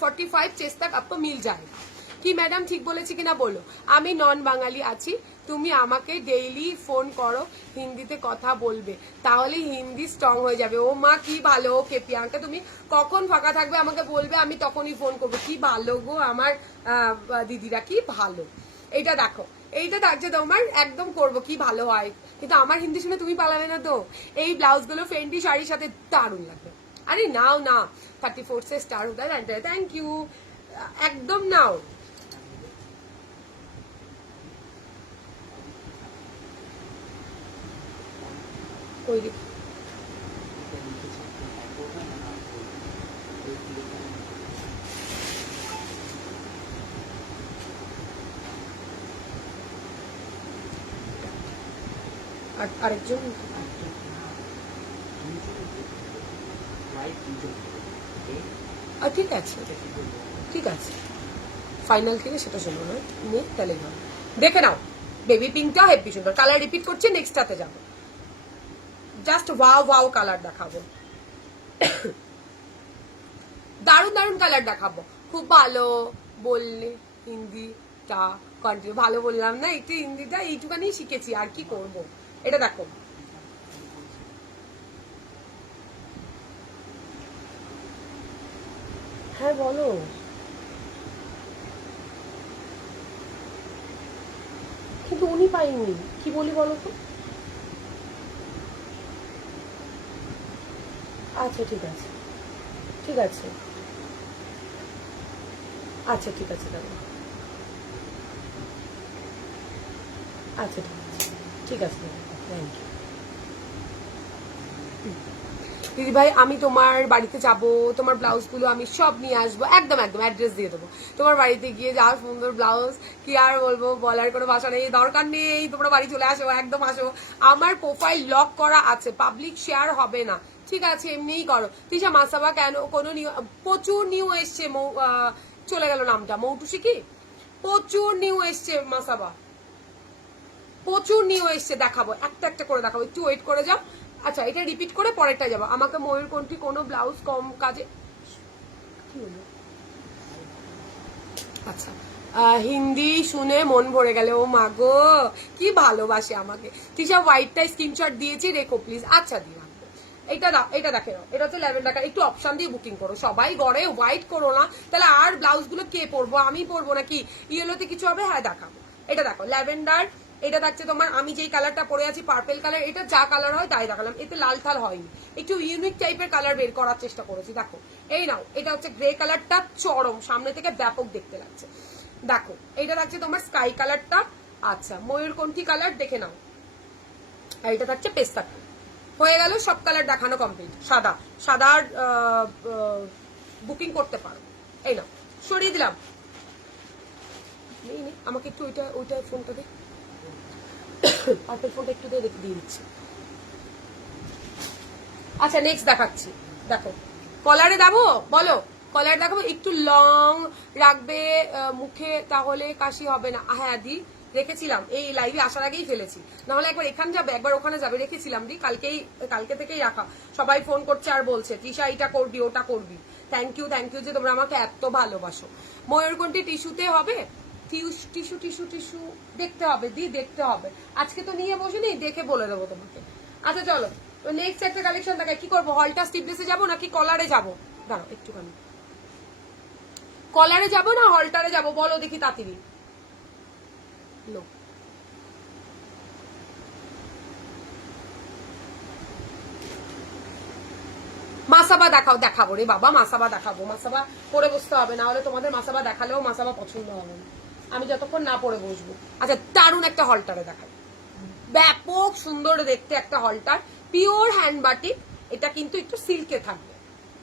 45 चेस्ट तक आपको मिल जाएगा। কি ম্যাডাম ঠিক বলেছি কিনা বলো? আমি নন বাঙালি আছি, তুমি আমাকে ডেইলি ফোন করো, হিন্দিতে কথা বলবে, তাহলে হিন্দি স্ট্রং হয়ে যাবে। ও মা কি ভালো। ওকে প্রিয়াঙ্কা, তুমি কখন ফাঁকা থাকবে আমাকে বলবে, আমি তখনই ফোন করবো। কি ভালো গো আমার দিদিরা, কি ভালো। এইটা দেখো, এইটা থাকছে তোমার, একদম করবো, কি ভালো হয়। কিন্তু আমার হিন্দি শুনে তুমি পালাবে না তো? এই ব্লাউজগুলো ফেন্টি শাড়ির সাথে দারুণ লাগবে। আরে নাও না, 34 से स्टार्ट होता है। थैंक यू, একদম নাও। कोई আরেকজন ঠিক আছে, ঠিক আছে, ফাইনাল থেকে সেটা শোনো না নিয়ে তাহলে দেখে নাও। বেবি পিঙ্কটা হেভি সুন্দর কালার। রিপিট করছি, নেক্সটটাতে যাবো। জাস্ট ওয়াও ওয়াও কালার দেখাবো, দারুণ দারুণ কালার দেখাবো। খুব ভালো বললে হিন্দিটা কন্টিনিউ। ভালো বললাম না, একটু হিন্দিটা এইটুখানি শিখেছি, আর কি করব। এটা দেখো, হ্যাঁ বলো। কিন্তু উনি পাইনি, কি বলি বলো তো? আচ্ছা ঠিক আছে, ঠিক আছে, আচ্ছা ঠিক আছে দাদা, আচ্ছা ঠিক আছে, ঠিক আছে, থ্যাংক ইউ। দিদি ভাই আমি তোমার বাড়িতে যাব, তোমার ব্লাউজগুলো আমি সব নিয়ে আসবো, একদম একদম অ্যাড্রেস দিয়ে দেবো। তোমার বাড়িতে গিয়ে যা সুন্দর ব্লাউজ, কি আর বলবো, বলার কোনো ভাষা নেই, দরকার নেই, তোমরা বাড়ি চলে আসো, একদম আসো। আমার প্রোফাইল লক করা আছে, পাবলিক শেয়ার হবে না, ঠিক আছে, এমনিই করো। তিশা মাসাবা কেন কোনো নিউ, প্রচুর নিউ এসছে, চলে গেল নামটা, মৌটুসি কি, প্রচুর নিউ এসছে মাসাবা, প্রচুর নিউ এসছে, দেখাবো একটা একটা করে দেখাবো, একটু ওয়েট করে যাও। আচ্ছা এটা রিপিট করে পরেরটা যাবো। আমাকে ময়ূরকণ্ঠী কোনো ব্লাউজ কম কাজে, কি হলো, আচ্ছা হিন্দি শুনে মন ভরে গেল, ও মা গো কি ভালোবাসে আমাকে। তিশা হোয়াইটটা স্ক্রিনশট দিয়েছি, রেখো প্লিজ। আচ্ছা দিয়ে রাখবো। এটা দেখে নাও, এটা হচ্ছে ল্যাভেন্ডার কালার, একটু অপশন দিয়ে বুকিং করো, সবাই গড়ে হোয়াইট করো না, তাহলে আর ব্লাউজ গুলো কে পরবো, আমি পরবো নাকি, ইয়েলোতে কিছু হবে, হ্যাঁ দেখাবো। এটা দেখো ল্যাভেন্ডার, এটা থাকছে তোমার, আমি যেই কালারটা পরে আছি পার্পেল কালার, এটা যা কালার হয় তাই দেখালাম, এতে লাল থাল হয়নি, একটু ইউনিক টাইপের কালার বের করার চেষ্টা করেছি। দেখো এই নাও, এটা হচ্ছে গ্রে কালারটা, চরম সামনে থেকে ব্যাপক দেখতে লাগছে। দেখো এটা থাকছে তোমার স্কাই কালারটা, আচ্ছা ময়ূরকণ্ঠী কালার দেখে নাও, আর এটা থাকছে পেস্তা কালার। হয়ে গেল, সব কালার দেখানো কমপ্লিট। সাদা, সাদার বুকিং করতে পারো। এই নাও সরিয়ে দিলাম, নেই আমাকে একটু ওইটা ফোনটা দে, পার্পেল ফোনটা একটু দিয়ে দিচ্ছি। আচ্ছা নেক্সট দেখাচ্ছি, দেখো কলারে দেবো, বলো কলার দেখাবো, একটু লং রাখবে মুখে, তাহলে কাশি হবে না। হ্যাঁ দি রেখেছিলাম, এই লাইভে আসার আগেই ফেলেছি, নাহলে একবার এখানে যাবে একবার ওখানে যাবে, রেখেছিলাম দি, কালকে থেকেই রাখা। সবাই ফোন করছে আর বলছে তৃষা এটা করবি ওটা করবি, থ্যাংক ইউ যে তোমরা আমাকে এত ভালোবাসো। ময়ূরকণ্ঠী টিস্যুতে হবে, টিস্যু টিস্যু টিস্যু দেখতে হবে দি, দেখতে হবে, আজকে তো নিয়ে বসিনি, দেখে বলে দেবো তোমাকে। আচ্ছা চলো নেক্সট একটা কালেকশন দেখায়, কি করবো, হলটা স্টিভলেসে যাবো নাকি কলারে যাবো, দাঁড়াও একটুখানি, কলারে যাবো না হলটারে যাবো বলো দেখি তাড়াতাড়ি। লো মাসাবা দেখাও, দেখাবো রে বাবা, মাসাবা দেখাবো, মাসাবা পরে বসতে হবে, না হলে তোমাদের মাসাবা দেখালেও মাসাবা পছন্দ হবে না, আমি যতক্ষণ না পরে বসবো। আচ্ছা দারুণ একটা হলটারে দেখাই, ব্যাপক সুন্দর দেখতে একটা হলটার, পিওর হ্যান্ড বাটিক, এটা কিন্তু একটু সিল্কে থাকবে,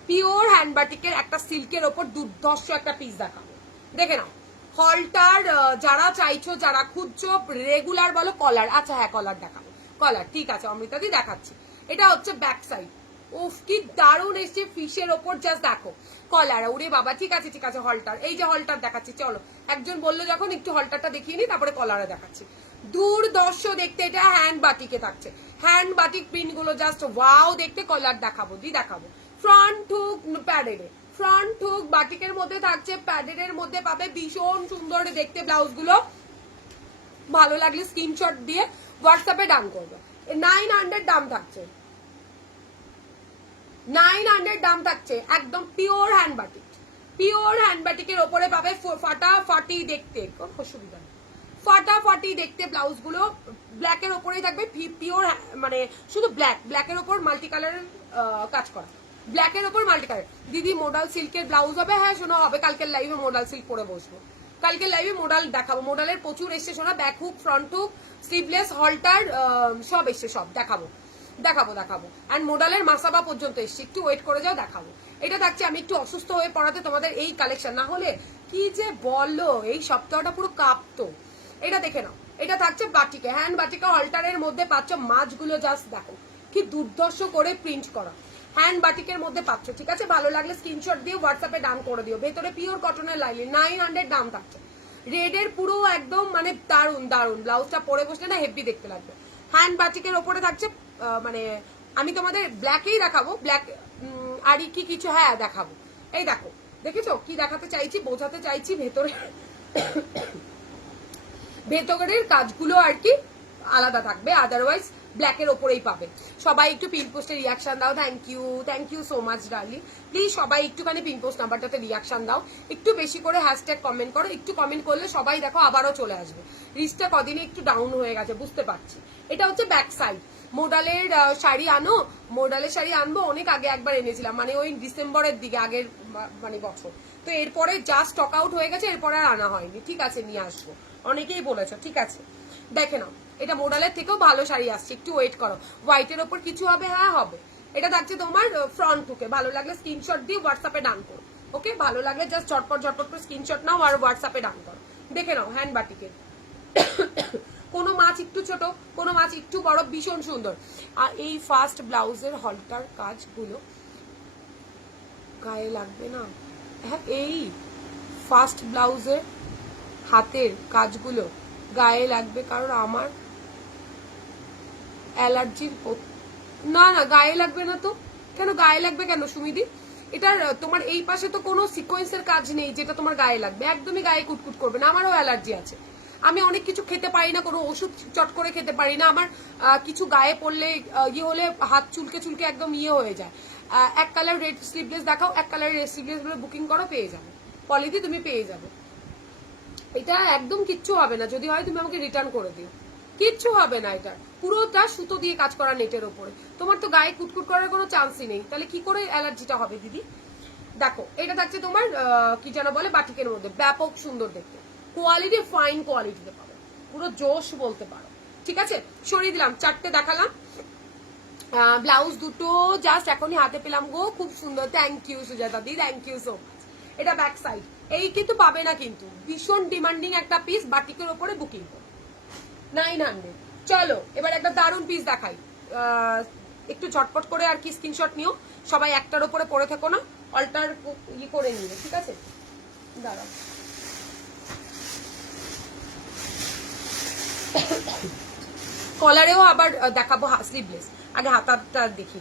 পিওর হ্যান্ড বাটিকের একটা সিল্কের ওপর দুর্ধর্ষ একটা পিস দেখাবো, দেখে নাও। হলটার যারা চাইছো, যারা খুঁজছো রেগুলার বলো কলার, আচ্ছা হ্যাঁ কলার দেখাবো, কলার ঠিক আছে অমৃতাদি দেখাচ্ছি। এটা হচ্ছে ব্যাক সাইড, উফ কি দারুণ এসছে, ফিশের ওপর জাস্ট দেখো কলার, ওরে বাবা ঠিক আছে হলটার, এই যে হলটার দেখাচ্ছি, চলো একজন বললো যখন একটু হলটারটা দেখিয়ে নি, তারপরে কলারে দেখাচ্ছি, দুর্দর্শ দেখতে, এটা হ্যান্ড বাটিকে থাকছে, হ্যান্ড বাটিক প্রিন্ট গুলো জাস্ট ওয়াও দেখতে, কলার দেখাবো দি, দেখাবো। ফ্রন্ট হুক প্যাডেডে, ফ্রন্ট হুক বাটিকের মধ্যে থাকছে, প্যাডেডের মধ্যে পাবে, ভীষণ সুন্দর দেখতে ব্লাউজ গুলো, ভালো লাগলে স্ক্রিনশট দিয়ে হোয়াটসঅ্যাপে ডান করবে। 900 দাম থাকছে, 900 দাম থাকছে, একদম pure hand batik, pure hand বাটিকের ওপরে পাবে ফাটাফাটি দেখতে, কোন অসুবিধা নেই, ফাটাফাটি দেখতে ব্লাউজ গুলো, ব্ল্যাকের ওপরেই থাকবে, পিওর মানে শুধু ব্ল্যাকের ওপর মাল্টি কালারের কাজ করা, ব্ল্যাকের ওপর মাল্টি কালার। দিদি মোডাল সিল্কের ব্লাউজ হবে, হ্যাঁ শোনা হবে, কালকের লাইভে মোডাল সিল্ক পরে বসবো, কালকে লাইভে মোডাল দেখাবো, মোডালের প্রচুর এসছে শোনা, back hook front hook sleeveless halter সব এসছে, সব দেখাবো দেখাবো। অ্যান্ড মোডালের মাসাবা পর্যন্ত এসছে, একটু ওয়েট করে যাও, দেখাবো। এটা থাকছে, আমি একটু অসুস্থ হয়ে পড়াতে তোমাদের এই কালেকশন, না হলে কি যে বলো এই সপ্তাহটা পুরো কাঁপতো। এটা দেখে নাও, এটা থাকছে বাটিকে, হ্যান্ড বাটিকে অল্টারের মধ্যে পাচ্ছ, মাছগুলো জাস্ট দেখো কি দুর্ধর্ষ করে প্রিন্ট করা, হ্যান্ড বাটিকের মধ্যে পাচ্ছ, ঠিক আছে, ভালো লাগলে স্ক্রিনশট দিয়ে হোয়াটসঅ্যাপে দাম করে দিও। ভেতরে পিওর কটনের লাইলিন, 900 দাম থাকছে, রেডের পুরো একদম মানে দারুন, ব্লাউজটা পরে বসলে না হেভি দেখতে লাগবে। হ্যান্ড বাটিকের ওপরে থাকছে, মানে আমি তোমাদের ব্ল্যাকেই দেখাবো, ব্ল্যাক আর কি কিছু হ্যাঁ দেখাবো। এই দেখো দেখেছো কি দেখাতে চাইছি, বোঝাতে চাইছি, ভেতরের কাজগুলো আর কি আলাদা থাকবে, আদারওয়াইজ ব্ল্যাকের ওপরেই পাবে। সবাই একটু পিন পোস্টে রিয়াকশন দাও, thank you so much darling, please সবাই একটুখানি পিন পোস্ট নাম্বারটাতে রিয়াকশন দাও, একটু বেশি করে হ্যাশট্যাগ কমেন্ট করো, একটু কমেন্ট করলে সবাই দেখো আবারও চলে আসবে। রিচটা কদিনে একটু ডাউন হয়ে গেছে বুঝতে পারছি। এটা হচ্ছে ব্যাক সাইড, মোডালের শাড়ি আনো, মোডালের শাড়ি আনবো, অনেক আগে একবার এনেছিলাম, মানে ওই ডিসেম্বরের দিকে আগের মানে বছর, তো এরপরে যা স্টক আউট হয়ে গেছে, এরপরে আর আনা হয়নি, ঠিক আছে নিয়ে আসবো, অনেকেই বলেছো, ঠিক আছে দেখে নাও। এটা মোডালের থেকেও ভালো শাড়ি আসছে, একটু ওয়েট করো। হোয়াইটের ওপর কিছু হবে, হ্যাঁ হবে, এটা থাকছে তোমার ফ্রন্ট হুকে। ভালো লাগলে স্ক্রিনশট দিয়ে হোয়াটসঅ্যাপে ডান করো। ওকে, ভালো লাগলে জাস্ট ঝটপট ঝটপট করে স্ক্রিনশট নাও আর হোয়াটসঅ্যাপে ডান করো। দেখে নাও হ্যান্ড বাটিকের কোনো মাছ একটু ছোট, কোনো মাছ একটু বড়, ভীষণ সুন্দর। আর এই ফার্স্ট ব্লাউজের হলটার কাজগুলো গায়ে লাগবে না? হ্যাঁ, এই ফার্স্ট ব্লাউজের হাতের কাজগুলো গায়ে লাগবে, কারণ আমার অ্যালার্জির। না না, গায়ে লাগবে না তো। কেন গায়ে লাগবে কেন সুমিদি? এটার তোমার এই পাশে তো কোনো সিকোয়েন্সের কাজ নেই যেটা তোমার গায়ে লাগবে, একদমই গায়ে কুটকুট করবে না। আমারও অ্যালার্জি আছে, আমি অনেক কিছু খেতে পারি না, কোনো ওষুধ চট করে খেতে পারি না। আমার কিছু গায়ে পড়লে ইয়ে হলে হাত চুলকে চুলকে একদম ইয়ে হয়ে যায়। এক কালার রেড স্লিভলেস দেখাও, এক কালার রেড স্লিভলেস গুলো বুকিং করো, পেয়ে যাবে পলিদি, তুমি পেয়ে যাবে। এটা একদম কিচ্ছু হবে না, যদি হয় তুমি আমাকে রিটার্ন করে দিও, কিচ্ছু হবে না। এটা পুরোটা সুতো দিয়ে কাজ করা নেটের ওপরে, তোমার তো গায়ে কুটকুট করার কোনো চান্সই নেই, তাহলে কি করে অ্যালার্জিটা হবে দিদি? দেখো এটা থাকছে তোমার কি যেন বলে বাটিকের মধ্যে, ব্যাপক সুন্দর দেখতে, কোয়ালিটি ফাইন কোয়ালিটিতে পাবে, পুরো জোশ বলতে পারো। ঠিক আছে, সরিয়ে দিলাম, চারটে দেখালাম। ব্লাউজ দুটো জাস্ট এখনই হাতে পেলাম গো, খুব সুন্দর। থ্যাংক ইউ সুজাতা দি, থ্যাংক ইউ সো মাচ। এটা ব্যাক সাইড, এই কিন্তু পাবে না, কিন্তু ভীষণ ডিমান্ডিং একটা পিস, বাটিকের ওপরে বুকিং করো 900। চলো এবার একটা দারুণ পিস দেখাই, একটু ঝটপট করে আর কি স্ক্রিনশট নিও, সবাই একটার ওপরে পরে থেকো না, অল্টার ই করে নিবে, ঠিক আছে? দাঁড়াও, কলারেও আবার দেখাবো স্লিভলেস, আগে হাতাটা দেখি।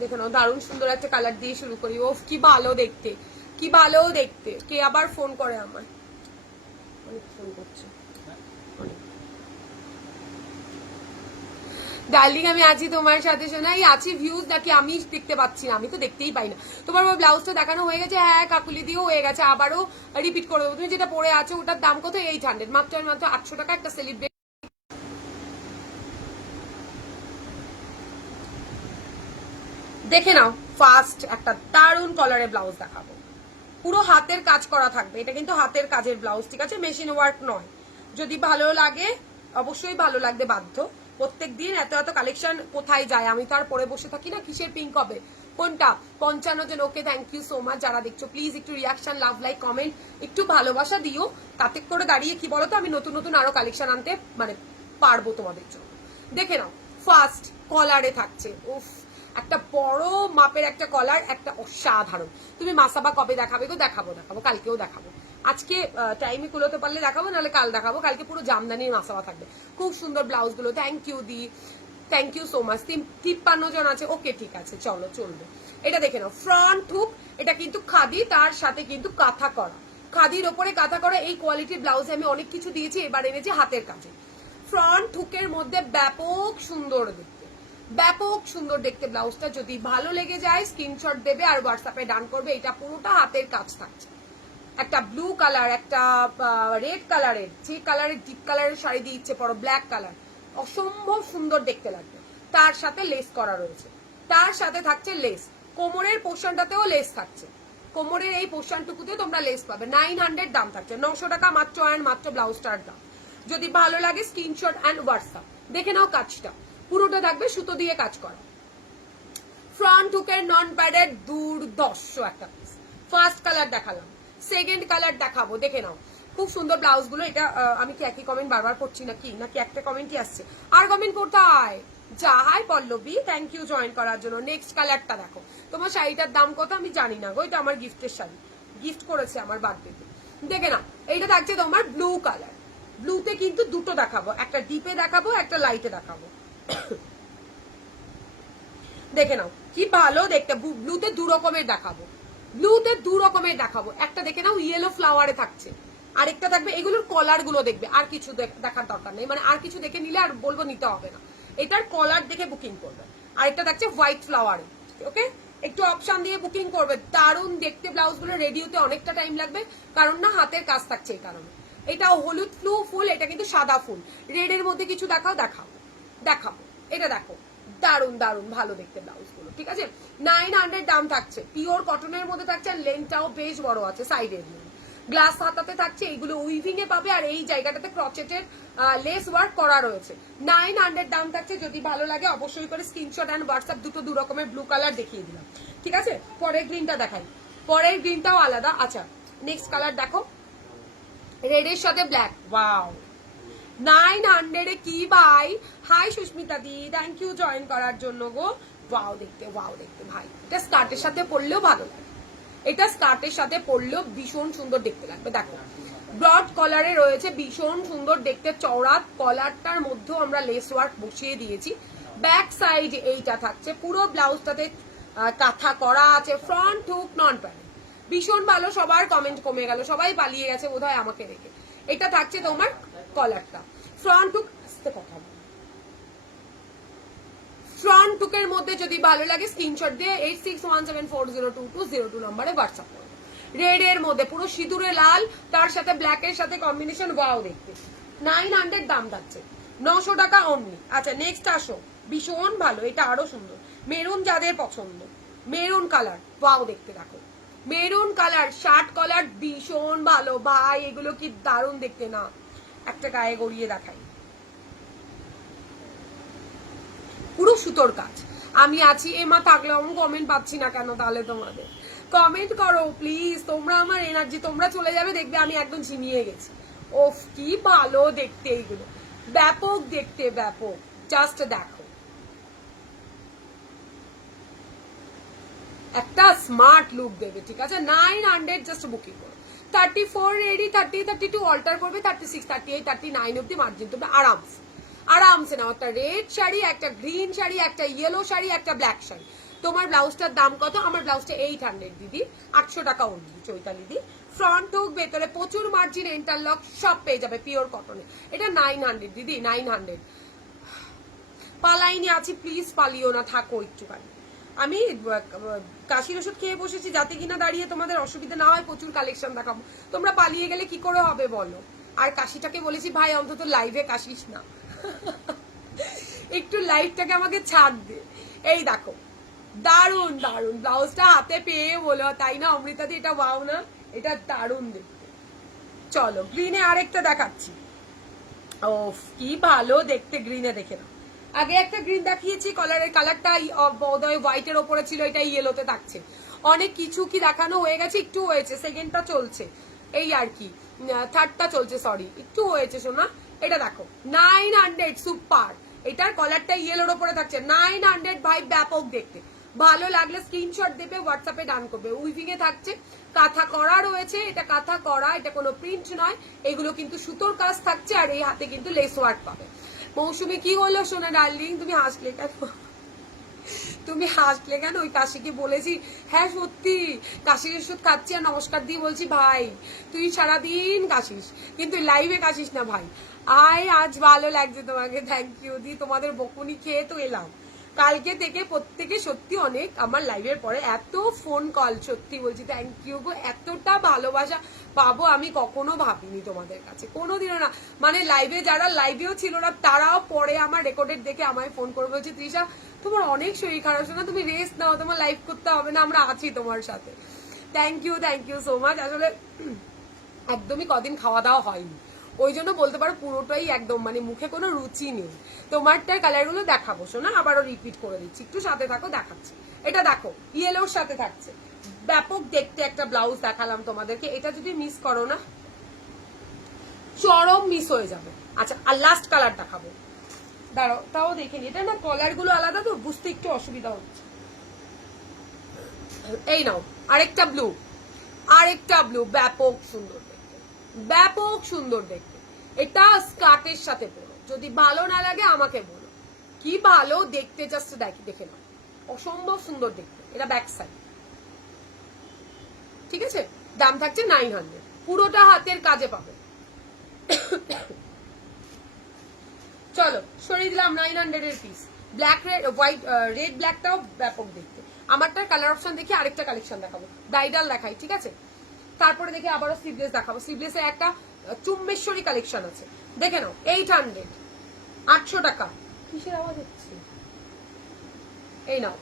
দেখে নাও, দারুণ সুন্দর একটা কালার দিয়ে শুরু করি। ও কি ভালো দেখতে, কি ভালো দেখতে। কে আবার ফোন করে আমায়, অনেক ফোন করছে। ডার্লিং আমি আছি তোমার সাথে, শোনাই আছি। ভিউজ নাকি আমি দেখতে পাচ্ছি না? আমি তো দেখতেই পাই না। তোমার ব্লাউজটা দেখানো হয়ে গেছে? হ্যাঁ কাকুলি দিয়েও হয়ে গেছে, আবারও রিপিট করে দেবো। তুমি যেটা পরে আছো ওটার দাম কত? 800, মাত্র মাত্র 800 টাকা একটা সেলিব্রেট। দেখে নাও, ফার্স্ট একটা দারুণ কলারের ব্লাউজ দেখাবো, পুরো হাতের কাজ করা থাকবে। এটা কিন্তু হাতের কাজের ব্লাউজ, ঠিক আছে, মেশিন ওয়ার্ক নয়। যদি ভালো লাগে, অবশ্যই ভালো লাগতে বাধ্য। প্রত্যেক দিন এত এত কালেকশন কোথায় যায়? আমি তো আর পরে বসে থাকি না। কিসের পিঙ্ক হবে? কোনটা? 55 জন। ওকে, থ্যাংক ইউ সো মাচ। যারা দেখছো প্লিজ একটু রিয়াকশন, লাভ, লাইক, কমেন্ট, একটু ভালোবাসা দিও। তাতে করে দাঁড়িয়ে কি বলতো, আমি নতুন নতুন আরো কালেকশন আনতে মানে পারবো তোমাদের জন্য। দেখে নাও, ফার্স্ট কলারে থাকছে, উফ, একটা বড় মাপের একটা কলার, একটা অসাধারণ। তুমি মাসাবা কবে দেখাবে গো? দেখাবো দেখাবো, কালকেও দেখাবো। আজকে টাইমে কুলোতে পারলে দেখাবো, নাহলে কাল দেখাবো। কালকে পুরো জামদানির মাসাবা থাকবে, খুব সুন্দর ব্লাউজ গুলো। থ্যাংক ইউ দি, থ্যাংক ইউ সো মাচ। 53 জন আছে, ওকে ঠিক আছে, চলো চলবে। এটা দেখে নাও, ফ্রন্ট হুক, এটা কিন্তু খাদি, তার সাথে কিন্তু কাঁথা করা, খাদির ওপরে কাঁথা করা। এই কোয়ালিটির ব্লাউজে আমি অনেক কিছু দিয়েছি, এবার এনেছি হাতের কাজে। ফ্রন্ট হুকের মধ্যে ব্যাপক সুন্দর দেখতে, ব্যাপক সুন্দর দেখতে ব্লাউজটা। যদি ভালো লেগে যায় স্ক্রিনশট দেবে আর হোয়াটসঅ্যাপে ডান করবে। এটা পুরোটা হাতের কাজ থাকছে, একটা ব্লু কালার, একটা রেড কালারের, যে কালারের ডিপ কালারের শাড়ি দিয়ে ইচ্ছে পড়ো, ব্ল্যাক কালার, অসম্ভব সুন্দর দেখতে লাগবে। তার সাথে লেস করা রয়েছে, তার সাথে থাকছে লেস, কোমরের পোর্শনটাতেও লেস থাকছে, কোমরের এই পোর্শনটুকুতে তোমরা লেস পাবে। 900 দাম থাকছে, 900 টাকা মাত্র, অ্যান্ড মাত্র ব্লাউজটার দাম। যদি ভালো লাগে স্ক্রিনশট অ্যান্ড হোয়াটসঅ্যাপ দেখে নাও। কাজটা পুরোটা থাকবে সুতো দিয়ে কাজ করা, ফ্রন্ট হুকের নন প্যাডেড, দুর্ধর্ষ একটা পিস। ফার্স্ট কালার দেখালাম, সেকেন্ড কালার দেখাবো, দেখে নাও। খুব সুন্দর ব্লাউজ গুলো। এটা আমি কি একই কমেন্ট বারবার পড়ছি নাকি, নাকি একটা কমেন্টই আসছে? আর কমেন্ট কোথায়? যাহাই পল্লবী, থ্যাংক ইউ জয়েন করার জন্য। নেক্সট কালারটা দেখো। তোমার শাড়িটার দাম কত আমি জানি না গো, এটা আমার গিফটের শাড়ি, গিফট করেছে আমার বার্থডেতে। দেখে নাও, এইটা থাকছে তোমার ব্লু কালার। ব্লুতে কিন্তু দুটো দেখাবো, একটা ডিপে দেখাবো, একটা লাইটে দেখাবো। দেখে নাও কি ভালো দেখতে, ব্লুতে দু রকমের দেখাবো, ব্লুতে দু রকমের দেখাবো। একটা দেখে নাও ইয়েলো ফ্লাওয়ারে থাকছে, আরেকটা থাকবে, এগুলোর কলার গুলো দেখবে, আর কিছু দেখার দরকার নেই, মানে আর কিছু দেখে নিলে আর বলবো নিতে হবে না, এটার কলার দেখে বুকিং করবে। আরেকটা থাকছে হোয়াইট ফ্লাওয়ারে, ওকে, একটু অপশন দিয়ে বুকিং করবে। দারুণ দেখতে ব্লাউজ গুলো, রেডি হতে অনেকটা টাইম লাগবে, কারণ না হাতের কাজ থাকছে এই কারণে। এটা হলুদ ফুল, এটা কিন্তু সাদা ফুল। রেড এর মধ্যে কিছু দেখাও, দেখাবো দেখাবো। এটা দেখো, দারুন দারুন ভালো দেখতে ব্লাউজ গুলো, ঠিক আছে। 900 দাম থাকছে, পিওর কটনের মধ্যে থাকছে, আর লেন্থটাও বেশ বড় আছে সাইডের। গ্লাস হাতাতে থাকছে, এইগুলো উইভিং এ পাবে, আর এই জায়গাটাতে ক্রচেটের লেস ওয়ার্ক করা রয়েছে। 900 দাম থাকছে। যদি ভালো লাগে অবশ্যই করে স্ক্রিনশট অ্যান্ড হোয়াটসঅ্যাপ, দুটো দু রকমের ব্লু কালার দেখিয়ে দিলাম, ঠিক আছে। পরের গ্রিনটা দেখাই, পরের গ্রিনটাও আলাদা। আচ্ছা নেক্সট কালার দেখো, রেডের সাথে ব্ল্যাক। ওয়াও 900 এ কি ভাই। হাই সুস্মিতা দি, থ্যাংক ইউ জয়েন করার জন্য গো। ওয়াও দেখতে, ওয়াও দেখতে ভাই। এটা স্কার্টের সাথে পরলেও ভালো লাগে, এটা স্কার্টের সাথে পরলেও ভীষণ সুন্দর দেখতে লাগবে। দেখো ব্রড কলারে রয়েছে, ভীষণ সুন্দর দেখতে, চওড়া কলারটার মধ্যেও আমরা লেস ওয়ার্ক বসিয়ে দিয়েছি। ব্যাক সাইড এইটা থাকছে, পুরো ব্লাউজটাতে কাঁথা করা আছে, ফ্রন্ট হুক নন প্যানেল, ভীষণ ভালো। সবার কমেন্ট কমে গেল, সবাই পালিয়ে গেছে বোধহয় আমাকে রেখে। এটা থাকছে তোমার কলারটা, ফ্রন্ট হুক আসতে কথা, ফ্রন্ট হুকের মধ্যে যদি ভালো লাগে স্ক্রিনশট দিয়ে 8617402202 নম্বরে হোয়াটসঅ্যাপ করো। রেড এর মধ্যে পুরো সিঁদুরে লাল, তার সাথে ব্ল্যাক এর সাথে কম্বিনেশন, ওয়াও দেখতে। 900 দাম থাকছে, 900 টাকা অনলি। আচ্ছা নেক্সট আসো, ভীষণ ভালো, এটা আরো সুন্দর। মেরুন যাদের পছন্দ, মেরুন কালার, ওয়াও দেখতে। দেখো মেরুন কালার, শার্ট কলার, ভীষণ ভালো ভাই, এগুলো কি দারুণ দেখতে না। একটা গায়ে গড়িয়ে দেখাই, পুরো সুতোর কাজ। আমি আছি এমা, থাকলেও আমি কমেন্ট পাচ্ছি না কেন? তাহলে তোমাদের কমেন্ট করো প্লিজ, তোমরা আমার এনার্জি, তোমরা চলে যাবে দেখবে আমি একদম ঝিমিয়ে গেছি। ওফ কি ভালো দেখতে এইগুলো, ব্যাপক দেখতে, ব্যাপক। জাস্ট দেখো, একটা স্মার্ট লুক দেবে, ঠিক আছে। 900 জাস্ট বুকিং করো। 34 রেডি, 30 32 অল্টার করবে, 36 38 39 অব্দি মার্জিন তোমরা আরামসে আরামসে নাও। একটা রেড শাড়ি, একটা গ্রিন শাড়ি, একটা ইয়েলো শাড়ি, একটা ব্ল্যাক শাড়ি। তোমার ব্লাউজটার দাম কত? আমার ব্লাউজটা 800 দিদি, 800 টাকা অনলি চৈতালি দি। ফ্রন্ট হুক, ভেতরে প্রচুর মার্জিন, ইন্টারলক সব পেয়ে যাবে পিওর কটনে। এটা 900 দিদি, 900। পালাইনি আছি, প্লিজ পালিও না, থাকো একটুখানি। আমি কাশির ওষুধ খেয়ে বসেছি যাতে কিনা দাঁড়িয়ে তোমাদের অসুবিধা না হয়, প্রচুর কালেকশন দেখাবো। তোমরা পালিয়ে গেলে কি করে হবে বলো? আর কাশিটাকে বলেছি ভাই অন্তত লাইভে কাশিস না, একটু লাইভটাকে আমাকে ছাড় দে। এই দেখো দারুন দারুন ব্লাউজটা হাতে পেয়ে বলো, তাই না অমৃতাদি? এটা ওয়াও না, এটা দারুন দেখতে। চলো গ্রিনে আরেকটা দেখাচ্ছি, ওফ কি ভালো দেখতে, গ্রিনে দেখে নাও। আগে একটা গ্রিন দেখিয়েছি, কলারের কালারটা বোধহয় হোয়াইটের ওপরে ছিল, এটা ইয়েলোতে থাকছে। অনেক কিছু কি দেখানো হয়ে গেছে, একটু হয়েছে, সেকেন্ডটা চলছে এই আর কি, থার্ডটা চলছে, সরি একটু হয়েছে শোনা। এটা দেখো 900 সুপার, এটার কলারটা ইয়েলোর ওপরে থাকছে, 900 ভাই, ব্যাপক দেখতে। ভালো লাগলে স্ক্রিনশট দেবে, হোয়াটসঅ্যাপে ডান করবে। উইভিং এ থাকছে, কাঁথা করা রয়েছে, এটা কাঁথা করা, এটা কোনো প্রিন্ট নয়, এগুলো কিন্তু সুতোর কাজ থাকছে, আর এই হাতে কিন্তু লেস ওয়ার্ক পাবে। মৌসুমি কি হলো সোনা ডার্লিং, তুমি হাসলে কেন? তুমি হাসলে কেন? ওই কাশিকে বলেছি, হ্যাঁ সত্যি কাশির ওষুধ খাচ্ছি, আর নমস্কার দিয়ে বলছি ভাই তুই সারাদিন কাশিস কিন্তু লাইভে কাশিস না ভাই। আজ ভালো লাগছে তোমাকে, থ্যাংক ইউ দি। তোমাদের বকুনি খেয়ে তো এলাম কালকে থেকে, প্রত্যেকে সত্যি অনেক আমার লাইভের পরে এত ফোন কল, সত্যি বলছি থ্যাংক ইউ গো। এতটা ভালোবাসা পাবো আমি কখনো ভাবিনি তোমাদের কাছে, কোনোদিনও না। মানে লাইভে যারা লাইভেও ছিল না, তারাও পরে আমার রেকর্ডেড দেখে আমায় ফোন করে বলছে, তৃষা তোমার অনেক শরীর খারাপ, না তুমি রেস্ট নাও, তোমার লাইভ করতে হবে না, আমরা আছি তোমার সাথে। Thank you so much. আসলে একদমই কদিন খাওয়া দাওয়া হয়নি, ওই জন্য বলতে পারো পুরোটাই একদম মানে মুখে কোনো রুচি নেই। তোমারটার কালারগুলো দেখাবো শোনা, আবারও রিপিট করে দিচ্ছি, একটু সাথে থাকো, দেখাচ্ছি। এটা দেখো ইয়েলোর সাথে থাকছে, ব্যাপক দেখতে একটা ব্লাউজ দেখালাম তোমাদেরকে, এটা যদি মিস করো না চরম মিস হয়ে যাবে। আচ্ছা আর লাস্ট কালার দেখাবো, দাঁড়াও তাও দেখে নি, এটা না কলার গুলো আলাদা তো বুঝতে একটু অসুবিধা হচ্ছে। এই নাও আরেকটা ব্লু, আরেকটা ব্লু, ব্যাপক সুন্দর দেখতে, ব্যাপক সুন্দর দেখতে। এটা স্কার্টের সাথে পরো, যদি ভালো না লাগে আমাকে বলো, কি ভালো দেখতে, জাস্ট দেখে নাও, অসম্ভব সুন্দর দেখতে। এটা ব্যাক সাইড, ঠিক আছে। দাম থাকছে 900, পুরোটা হাতের কাজে পাবে। চলো সরিয়ে দিলাম 900 এর পিস। ব্ল্যাক রেড হোয়াইট, রেড ব্ল্যাকটাও ব্যাপক দেখতে। আমারটার কালার অপশন দেখি আরেকটা কালেকশন দেখাবো, ব্রাইডাল দেখাই, ঠিক আছে। তারপরে দেখি আবারও স্লিভলেস দেখাবো। স্লিভলেসের একটা চুম্বেশ্বরী কালেকশন আছে, দেখে নাও। 800 টাকা। কিসের আওয়াজ হচ্ছে? এই নাও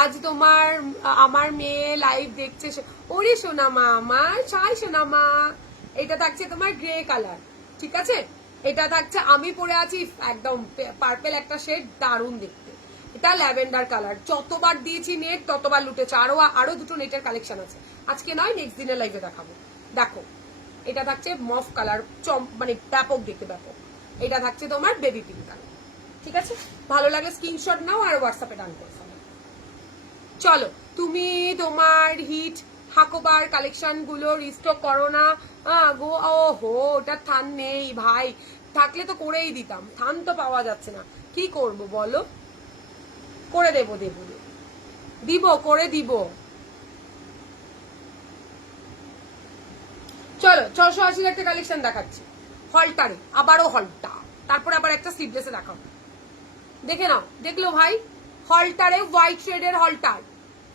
আজ তোমার আমার মেয়ে লাইভ দেখছে। ওরে সোনামা আমার ছাই সোনামা। এটা থাকছে তোমার গ্রে কালার, ঠিক আছে? এটা থাকছে, আমি পরে আছি একদম পার্পেল একটা শেড, দারুণ দেখতে। এটা ল্যাভেন্ডার কালার। যতবার দিয়েছি নেট ততবার লুটেছে। আরো দুটো নেটের কালেকশন আছে, আজকে নয় নেক্সট দিনের লাইভে দেখাবো। দেখো এটা থাকছে মফ কালার, মানে ব্যাপক দেখতে, ব্যাপক। এটা থাকছে তোমার বেবি পিঙ্ক কালার, ঠিক আছে? ভালো লাগলে স্ক্রিনশট নাও আর হোয়াটসঅ্যাপে ডান করে ফেলো। চলো, তুমি তোমার হিট হাকোবার কালেকশন গুলো রিস্টক করো না গো। ওহো, ওটা থান নেই ভাই, থাকলে তো করেই দিতাম, থান তো পাওয়া যাচ্ছে না, কি করব বলো? করে দেবো দিব করে দিব। চলো 680 একটা কালেকশন দেখাচ্ছি হলটারে, আবারও হলটা, তারপর আবার একটা স্লিভলেসে দেখাবো। দেখে নাও, দেখলো ভাই? হলটারে হোয়াইট শেডের হলটার,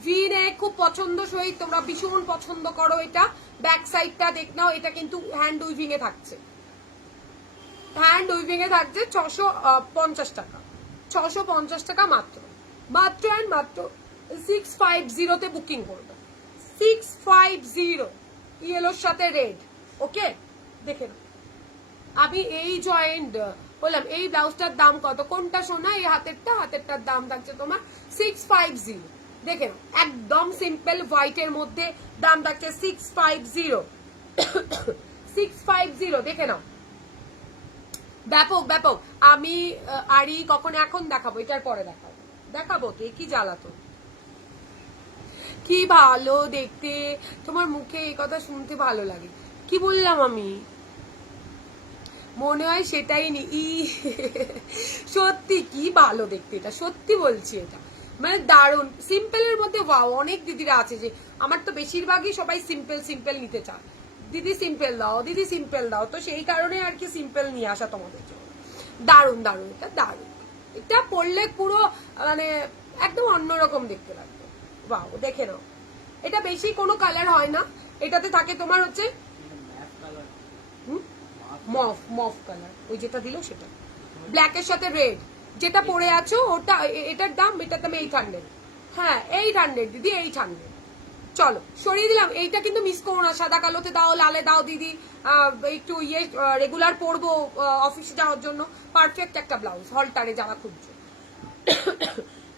ভি নেক, খুব পছন্দসই, তোমরা ভীষণ পছন্দ করো এটা। ব্যাক সাইডটা দেখ নাও, এটা কিন্তু হ্যান্ড উইভিং এ থাকছে, হ্যান্ড উইভিং এ থাকছে 650 টাকা, 650 টাকা মাত্র, মাত্র অ্যান্ড মাত্র 650 বুকিং করবে। 650 ইয়েলোর সাথে রেড, ওকে? দেখে নাও। আমি এই জয়েন্ট বললাম, এই ব্লাউজটার দাম কত? কোনটা সোনা? এই হাতেরটার দাম থাকছে তোমার 650। দেখে নাও, একদম সিম্পল হোয়াইটের মধ্যে দাম থাকছে 650। 650, দেখে নাও, ব্যাপক ব্যাপক। আমি আরই কখন এখন দেখাবো, এটার পরে দেখাবো কে কি জ্বালাতো। কি ভালো দেখতে, তোমার মুখে এই কথা শুনতে ভালো লাগে। কি বললাম আমি? মনে হয় সেটাই নি। সত্যি কি ভালো দেখতে, এটা সত্যি বলছি, এটা মানে দারুণ সিম্পলের মধ্যে। ওয়াও, অনেক দিদিরা আছে যে, আমার তো বেশিরভাগই সবাই সিম্পল সিম্পল নিতে চায়, দিদি সিম্পল দাও, দিদি সিম্পল দাও, তো সেই কারণে আর কি সিম্পল নিয়ে আসা তোমাদের জন্য। দারুণ দারুণ, এটা দারুণ, এটা পরলে পুরো মানে একদম অন্যরকম দেখতে লাগবে। ওয়াও, দেখে নাও, এটা বেশি কোনো কালার হয় না, এটাতে থাকে তোমার হচ্ছে মফ কালার, ওই যেটা দিল সেটা, ব্ল্যাকের সাথে রেড যেটা পরে আছো ওটা, এটার দাম 800। হ্যাঁ 800 দিদি, 800। চলো সরিয়ে দিলাম, এইটা কিন্তু মিস করো না, সাদা কালোতে দাও, লালে দাও দিদি, একটু রেগুলার পরবো অফিসে যাওয়ার জন্য, পারফেক্ট একটা ব্লাউজ হলটারে যারা খুঁজছো।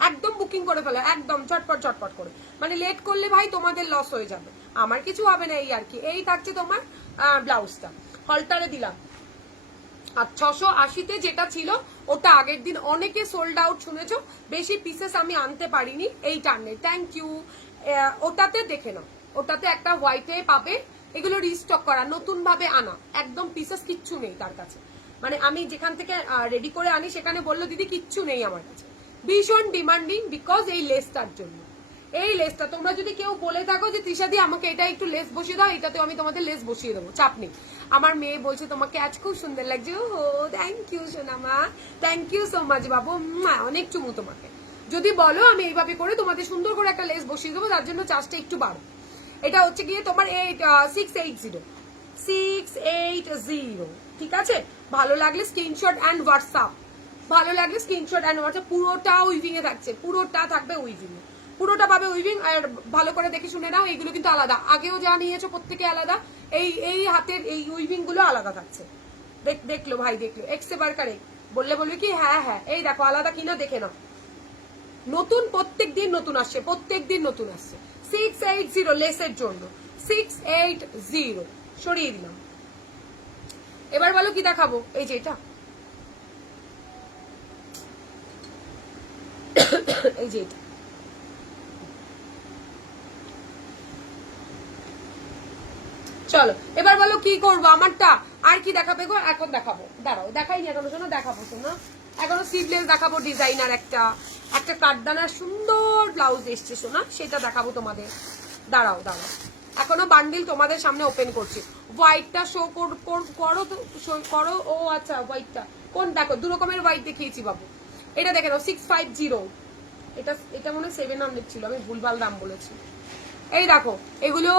একদম বুকিং করে ফেলো, একদম চটপট করে, মানে লেট করলে ভাই তোমাদের লস হয়ে যাবে, আমার কিছু হবে না, এই আর কি। এই থাকছে তোমার ব্লাউজটা, হলটারে দিলাম। আর 680-তে যেটা ছিল ওটা আগের দিন অনেকে সোল্ড আউট, শুনেছো, বেশি পিসেস আমি আনতে পারিনি, এই টার্নে থ্যাংক ইউ। ওটাতে দেখে নাও, ওটাতে একটা হোয়াইটে পাবে, এগুলো রিস্টক করা, নতুন ভাবে আনা, একদম পিসেস কিচ্ছু নেই তার কাছে, মানে আমি যেখান থেকে রেডি করে আনি সেখানে বললো দিদি কিচ্ছু নেই আমার কাছে। ভীষণ ডিমান্ডিং, বিকজ এই লেসটার জন্য। এই লেসটা তোমরা যদি কেউ বলে থাকো যে তৃষাদি আমাকে এটা একটু লেস বসিয়ে দাও, এটাতেও আমি তোমাদের লেস বসিয়ে দেবো, চাপ নেই। আমার মেয়ে বলছে তোমাকে আজ খুব সুন্দর লাগছে। ও থ্যাংক ইউ সোনামা, থ্যাংক ইউ সো মাচ বাবু, অনেক চুমু তোমাকে। যদি বলো আমি এইভাবে করে তোমাদের সুন্দর করে একটা লেস বসিয়ে দেবো, তার জন্য চার্জটা একটু বাড়ো। এটা হচ্ছে গিয়ে তোমার 680, ঠিক আছে? ভালো লাগলে স্ক্রিনশট অ্যান্ড হোয়াটসঅ্যাপ, ভালো লাগলে স্ক্রিনশট অ্যান্ড হোয়াটসঅ্যাপ। পুরোটা উইভিং এ থাকছে, পুরোটা থাকবে উইভিং এ, পুরোটা পাবে উইভিং। আর ভালো করে দেখে শুনে নাও, এইগুলো কিন্তু আলাদা, আগেও যা নিয়েছো প্রত্যেকে আলাদা, এই হাতের এই উইভিং গুলো আলাদা থাকছে। দেখলো ভাই, দেখলো এক্সে বারকারে বললে বলবে কি হ্যাঁ হ্যাঁ, এই দেখো আলাদা কিনা দেখে নাও, নতুন প্রত্যেক দিন নতুন আসছে, প্রত্যেক দিন নতুন আসছে। 680 লেসের জন্য 680, সরিয়ে দিলাম। এবার বলো কি দেখাবো, এই যে এটা, এই যে এটা, চলো এবার বলো কি করবো আমারটা, আর কি দেখাবে গো? এখন দেখাবো, দাঁড়াও দেখাইনি এখনো, শোনো দেখাবো, শোনো এখনো স্লিভলেস দেখাবো, ডিজাইনার একটা কাঠদানার সুন্দর ব্লাউজ এসছে শোনা, সেটা দেখাবো তোমাদের। দাঁড়াও এখনো বান্ডিল তোমাদের সামনে ওপেন করছি। হোয়াইটটা শো করো তো, করো। ও আচ্ছা, হোয়াইটটা কোন? দেখো দু রকমের হোয়াইট দেখিয়েছি বাবু, এটা দেখে নাও 650, এটা মনে হয় 700 ছিল, আমি ভুলভাল দাম বলেছি। এই দেখো এগুলো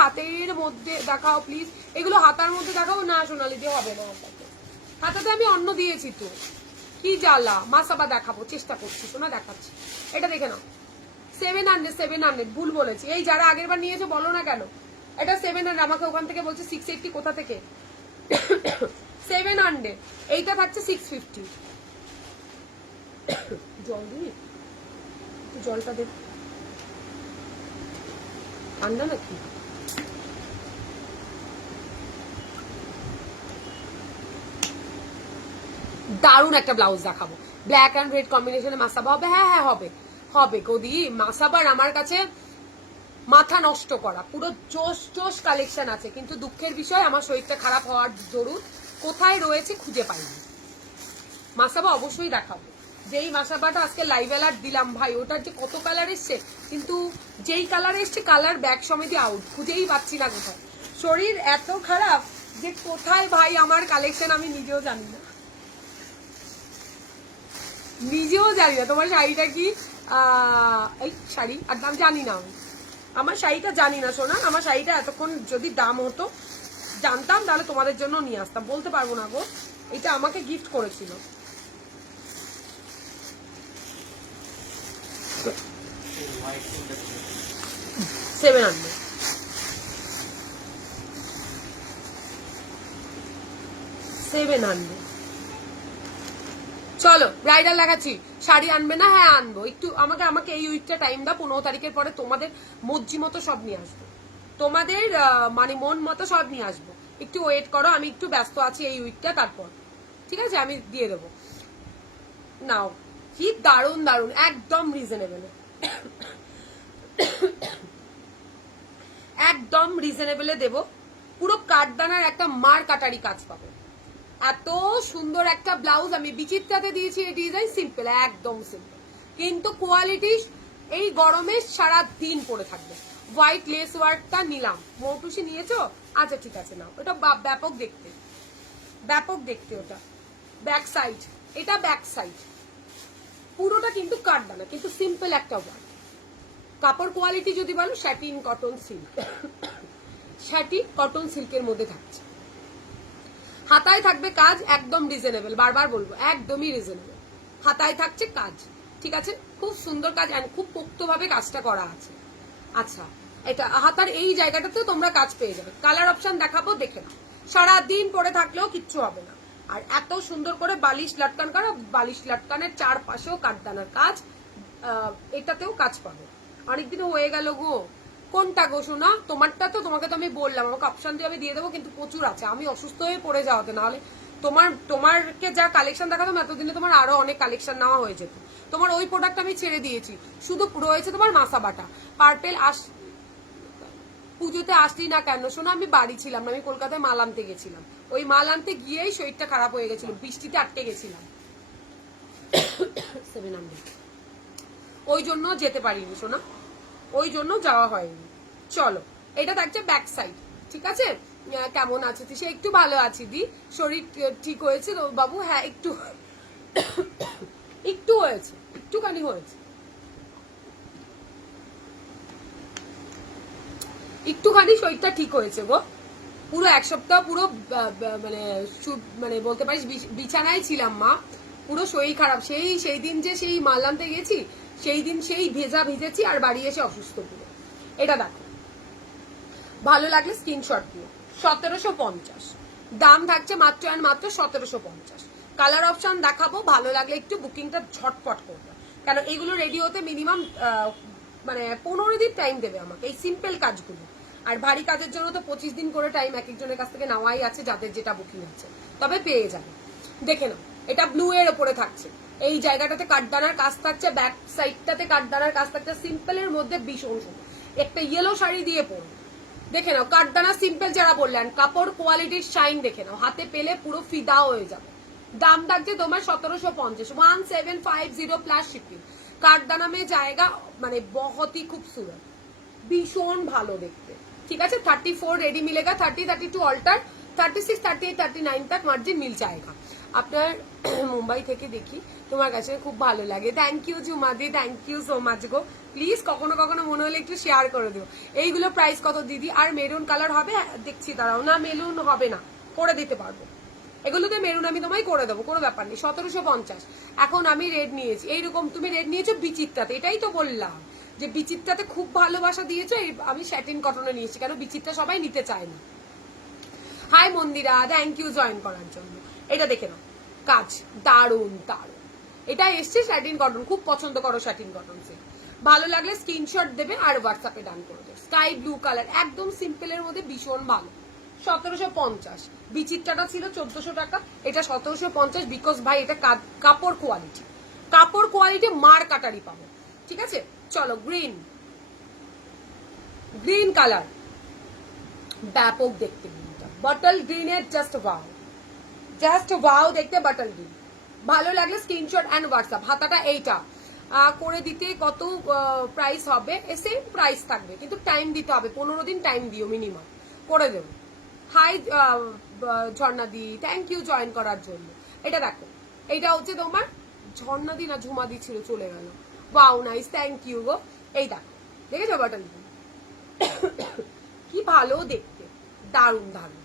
হাতের মধ্যে দেখাও প্লিজ, এগুলো হাতার মধ্যে দেখাও না, সোনালি দিয়ে হবে না, হাতাতে আমি অন্য দিয়েছি তো, কি জ্বালা। মাসাবা দেখাবো, চেষ্টা করছি শোনা, দেখাচ্ছি, এটা দেখে নাও 700 ভুল বলেছি। এই যারা আগের বার নিয়েছো বলো না কেন, এটা 700। আমাকে ওখান থেকে বলছে 680, কোথা থেকে? 700। এইটা থাকছে 650। জল দিবি? জলটা দে, ঠান্ডা নাকি? দারুণ একটা ব্লাউজ দেখাবো, ব্ল্যাক অ্যান্ড রেড কম্বিনেশনে মাসাবা হবে। হ্যাঁ হ্যাঁ হবে, হবে গদি। মাসাবার আমার কাছে মাথা নষ্ট করা পুরো জোশ জোশ কালেকশন আছে, কিন্তু দুঃখের বিষয় আমার শরীরটা খারাপ হওয়ার দরুন কোথায় রয়েছে খুঁজে পাইনি। মাসাবা অবশ্যই দেখাবো। যেই মাসাবাটা আজকে লাইভ অ্যালার্ট দিলাম ভাই, ওটার যে কত কালার এসছে, কিন্তু যেই কালার এসছে কালার ব্যাগ সমেতই আউট, খুঁজেই পাচ্ছি না কোথায়। শরীর এত খারাপ যে কোথায় ভাই আমার কালেকশন আমি নিজেও জানি না, নিজেও জানি না। তোমার শাড়িটা কি এই শাড়ি আর দাম জানি না আমি, আমার শাড়িটা জানি না সোনা। আমার শাড়িটা এতক্ষণ যদি দাম হতো জানতাম তাহলে তোমাদের জন্য নিয়ে আসতাম, বলতে পারবো না গো। এটা আমাকে গিফট করেছিল। চলো ব্রাইডাল দেখাচ্ছি। শাড়ি আনবে না? হ্যাঁ আনবো, একটু আমাকে এই উইকটা টাইম দাও। 15 তারিখের পরে তোমাদের মর্জি মতো সব নিয়ে আসবো, তোমাদের মানে মন মতো সব নিয়ে আসবো। একটু ওয়েট করো, আমি একটু ব্যস্ত আছি এই উইকটা, তারপর ঠিক আছে আমি দিয়ে দেবো। নাও, কি দারুণ দারুণ, একদম রিজনেবল, একদম রিজনেবলে দেবো। পুরো কাঠদানার একটা মার কাটারি কাজ পাবে। এত সুন্দর একটা ব্লাউজ আমি বিচিত্রাতে দিয়েছি, এই ডিজাইন সিম্পল, একদম সিম্পল, কিন্তু কোয়ালিটি এই গরমে সারা দিন পরে থাকবে। হোয়াইট লেস ওয়ার্কটা নিলাম। মৌটুসি নিয়েছো? আচ্ছা ঠিক আছে নাও। ওটা ব্যাপক দেখতে, ব্যাপক দেখতে ওটা। ব্যাক সাইড, এটা ব্যাক সাইড পুরোটা কিন্তু কাঠদানা, কিন্তু সিম্পল একটা ওয়ার্ক। কাপড় কোয়ালিটি যদি বলো satin cotton silk, satin cotton সিল্কের মধ্যে থাকছে। হাতায় থাকবে কাজ, একদম রিজনেবল, বারবার বলবো একদমই রিজনেবল। হাতায় থাকছে কাজ, ঠিক আছে, খুব সুন্দর কাজ, খুব পোক্তভাবে কাজটা করা আছে। আচ্ছা, এটা হাতার এই জায়গাটাতেও তোমরা কাজ পেয়ে যাবে। কালার অপশন দেখাবো, দেখে নাও। সারাদিন পরে থাকলেও কিচ্ছু হবে না। আর এত সুন্দর করে বালিশ লটকান করা, বালিশ লটকানের চারপাশেও কাঠদানার কাজ, এটাতেও কাজ পাবে। অনেকদিন হয়ে গেল গো। কোনটা গো শোনা? তোমারটা তো তোমাকে তো আমি বললাম, আমাকে অপশন দিয়ে আমি দিয়ে দেবো, কিন্তু প্রচুর আছে, আমি অসুস্থ হয়ে পড়ে যাওয়াতে, নাহলে তোমারকে যা কালেকশন দেখাতাম এতদিনে তোমার আরো অনেক কালেকশন নেওয়া হয়ে যেত। তোমার ওই প্রোডাক্ট আমি ছেড়ে দিয়েছি, শুধু রয়েছে তোমার মাসাবাটা। পার্পেল পুজোতে আসলি না কেন শোনা? আমি বাড়ি ছিলাম না, আমি কলকাতায় মাল আনতে গেছিলাম। ওই মাল আনতে গিয়েই শরীরটা খারাপ হয়ে গেছিল, বৃষ্টিতে আটকে গেছিলাম, ওই জন্য যেতে পারিনি শোনা, ওই জন্য যাওয়া হয়নি। চলো, এটা থাকছে ব্যাক সাইড, ঠিক আছে। কেমন আছে সে? একটু ভালো আছি দি, শরীর ঠিক হয়েছে তো বাবু? হ্যাঁ একটু একটু হয়েছে, একটুখানি হয়েছে, একটুখানি শরীরটা ঠিক হয়েছে গো। পুরো এক সপ্তাহ পুরো মানে বলতে পারিস বিছানায় ছিলাম মা, পুরো শরীর খারাপ। সেই দিন যে সেই মাল আনতে গেছি, সেই দিন সেই ভিজেছি, আর বাড়ি এসে অসুস্থ পুরো। এটা দেখো, ভালো লাগলে স্ক্রিনশট দিও। 1750 দাম থাকছে মাত্র আর মাত্র 1750। কালার অপশন দেখাবো, ভালো লাগলে একটু বুকিংটা ঝটপট করবে, কেন এগুলো রেডি হতে মিনিমাম মানে 15 দিন টাইম দেবে আমাকে এই সিম্পল কাজগুলো। আর ভারী কাজের জন্য তো 25 দিন করে টাইম এক একজনের কাছ থেকে নেওয়াই আছে, যাদের যেটা বুকিং আছে, তবে পেয়ে যাবে। দেখে নাও, এটা ব্লু এর ওপরে থাকছে, এই জায়গাটাতে কাঠদানার কাজ থাকছে, ব্যাক সাইডটাতে কাঠদানার কাজ থাকছে, সিম্পলের মধ্যে ভীষণ সুন্দর। একটা ইয়েলো শাড়ি দিয়ে পরো, দেখে নাও, কাঠদানা সিম্পল যারা বললেন, কাপড় কোয়ালিটির শাইন দেখে নাও, হাতে পেলে পুরো ফিদা হয়ে যাবে। দাম থাকছে তোমার 1750, 1750 প্লাস শিপিং। কাঠদানা মে জায়গা মানে বহুতই খুবসুরত, ভীষণ ভালো দেখতে, ঠিক আছে। 34 রেডি মিলেগা, 30, 32 অল্টার, 36, 38, 39 तक মার্জিন মিল जाएगा। আপনার মুম্বাই থেকে দেখি, তোমার কাছে খুব ভালো লাগে। থ্যাংক ইউ ঝুমাদি, থ্যাংক ইউ সো মাচ গো। প্লিজ কখনো কখনো মনে হলে একটু শেয়ার করে দিও। এইগুলো প্রাইস কত দিদি? আর মেরুন কালার হবে? দেখছি দাঁড়াও, না মেরুন হবে না, করে দিতে পারবো। এগুলোতে মেরুন আমি তোমায় করে দেবো, কোনো ব্যাপার নেই। 1750। এখন আমি রেড নিয়েছি, এইরকম তুমি রেড নিয়েছো বিচিত্রাতে, এটাই তো বললাম। যে বিচিত্রাতে খুব ভালোবাসা দিয়েছো, আমি স্যাটিন কটনে নিয়েছি, কেন বিচিত্রা সবাই নিতে চায় না। Hi Mandira, thank you join করার জন্য। এটা দেখে নাও, কাজ দারুণ দারুণ। এটা এসছে স্যাটিন কটন, খুব পছন্দ করো স্যাটিন কটন সিল্ক। ভালো লাগলে স্ক্রিনশট দেবে আর হোয়াটসঅ্যাপে ডান করে দেবে। স্কাই ব্লু কালার, একদম সিম্পলের মধ্যে ভীষণ ভালো। 1750, বিচিত্রাটা ছিল 1400 টাকা, এটা 1750, বিকজ ভাই এটা কাপড় কোয়ালিটি, কাপড় কোয়ালিটি মার কাটারি পাবো। ঠিক আছে, চলো গ্রিন, গ্রিন কালার ব্যাপক দেখতে, বটল গ্রিনের জাস্ট ওয়াও দেখতে, বটল গ্রিন। ভালো লাগলে স্ক্রিনশট এন্ড হোয়াটসঅ্যাপ। হাতাটা এইটা করে দিতে কত প্রাইস হবে? সেম প্রাইস থাকবে, কিন্তু টাইম দিতে হবে, 15 দিন টাইম দিও মিনিমাম, করে দেবো। হাই ঝর্ণাদি, থ্যাংক ইউ জয়েন করার জন্য। এটা দেখো, এইটা হচ্ছে তোমার ঝর্ণাদি না ঝুমাদি ছিল, চলে গেল। ওয়াও নাইস, থ্যাংক ইউ গো। এই দেখো, দেখেছো বাটন কি ভালো দেখতে, দারুণ দারুণ।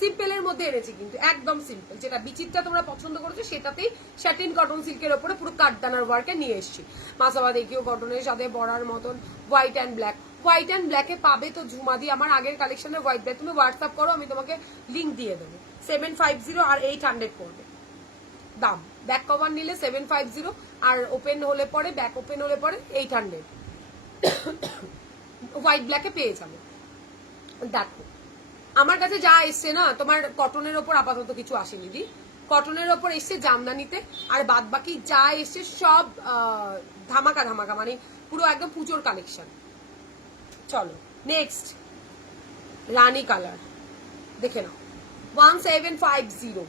সিম্পলের মধ্যে এনেছি, কিন্তু একদম সিম্পল, যেটা বিচিত্রা তোমরা পছন্দ করেছো সেটাতেই স্যাটিন কটন সিল্কের ওপরে পুরো কাঠদানার ওয়ার্কে নিয়ে এসেছি। মাসাবা দেখিও কটনের সাথে বড়ার মতন white and black. White and ব্ল্যাকে পাবে তো ঝুমাদি, আমার আগের কালেকশনের হোয়াইট ব্ল্যাক। তুমি হোয়াটসঅ্যাপ করো, আমি তোমাকে লিঙ্ক দিয়ে দেবো। 750 আর 800 পড়বে দাম। ব্যাক কভার নিলে 750, আর ওপেন হলে পরে, ব্যাক ওপেন হলে পরে 800। হোয়াইট ব্ল্যাকে পেয়ে যাবে। দেখো আমার কাছে যা এসছে না, তোমার কটনের ওপর আপাতত কিছু আসেনি দি, কটনের ওপর এসছে জামদানিতে, আর বাদ বাকি যা এসছে সব ধামাকা ধামাকা, মানে পুরো একদম পুজোর কালেকশন। চলো নেক্সট, রানী কালার দেখে নাও, 1750।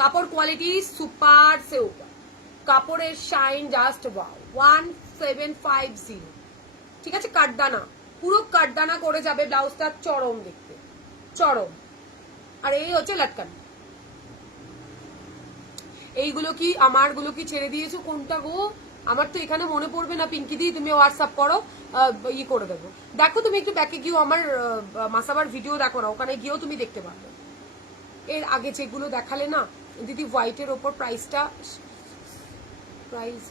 কাপড় কোয়ালিটি সুপার সে উপর, কাপড়ের শাইন জাস্ট ওয়াও। 1750, ঠিক আছে। কাঠদানা, পুরো কাঠদানা করে যাবে, ব্লাউজটা চরম দেখতে, চরম। আর এই হচ্ছে লাটকান। এইগুলো কি আমার গুলো কি ছেড়ে দিয়েছো কোনটা গো? আমার তো এখানে মনে পড়বে না। পিঙ্কি দি তুমি হোয়াটসঅ্যাপ করো, ই করে দেবো। দেখো তুমি একটু ব্যাকে গিয়েও আমার মাসাবার ভিডিও দেখো না, ওখানে গিয়েও তুমি দেখতে পারবে। এর আগে যেগুলো দেখালে না দিদি, হোয়াইটের ওপর প্রাইসটা, প্রাইস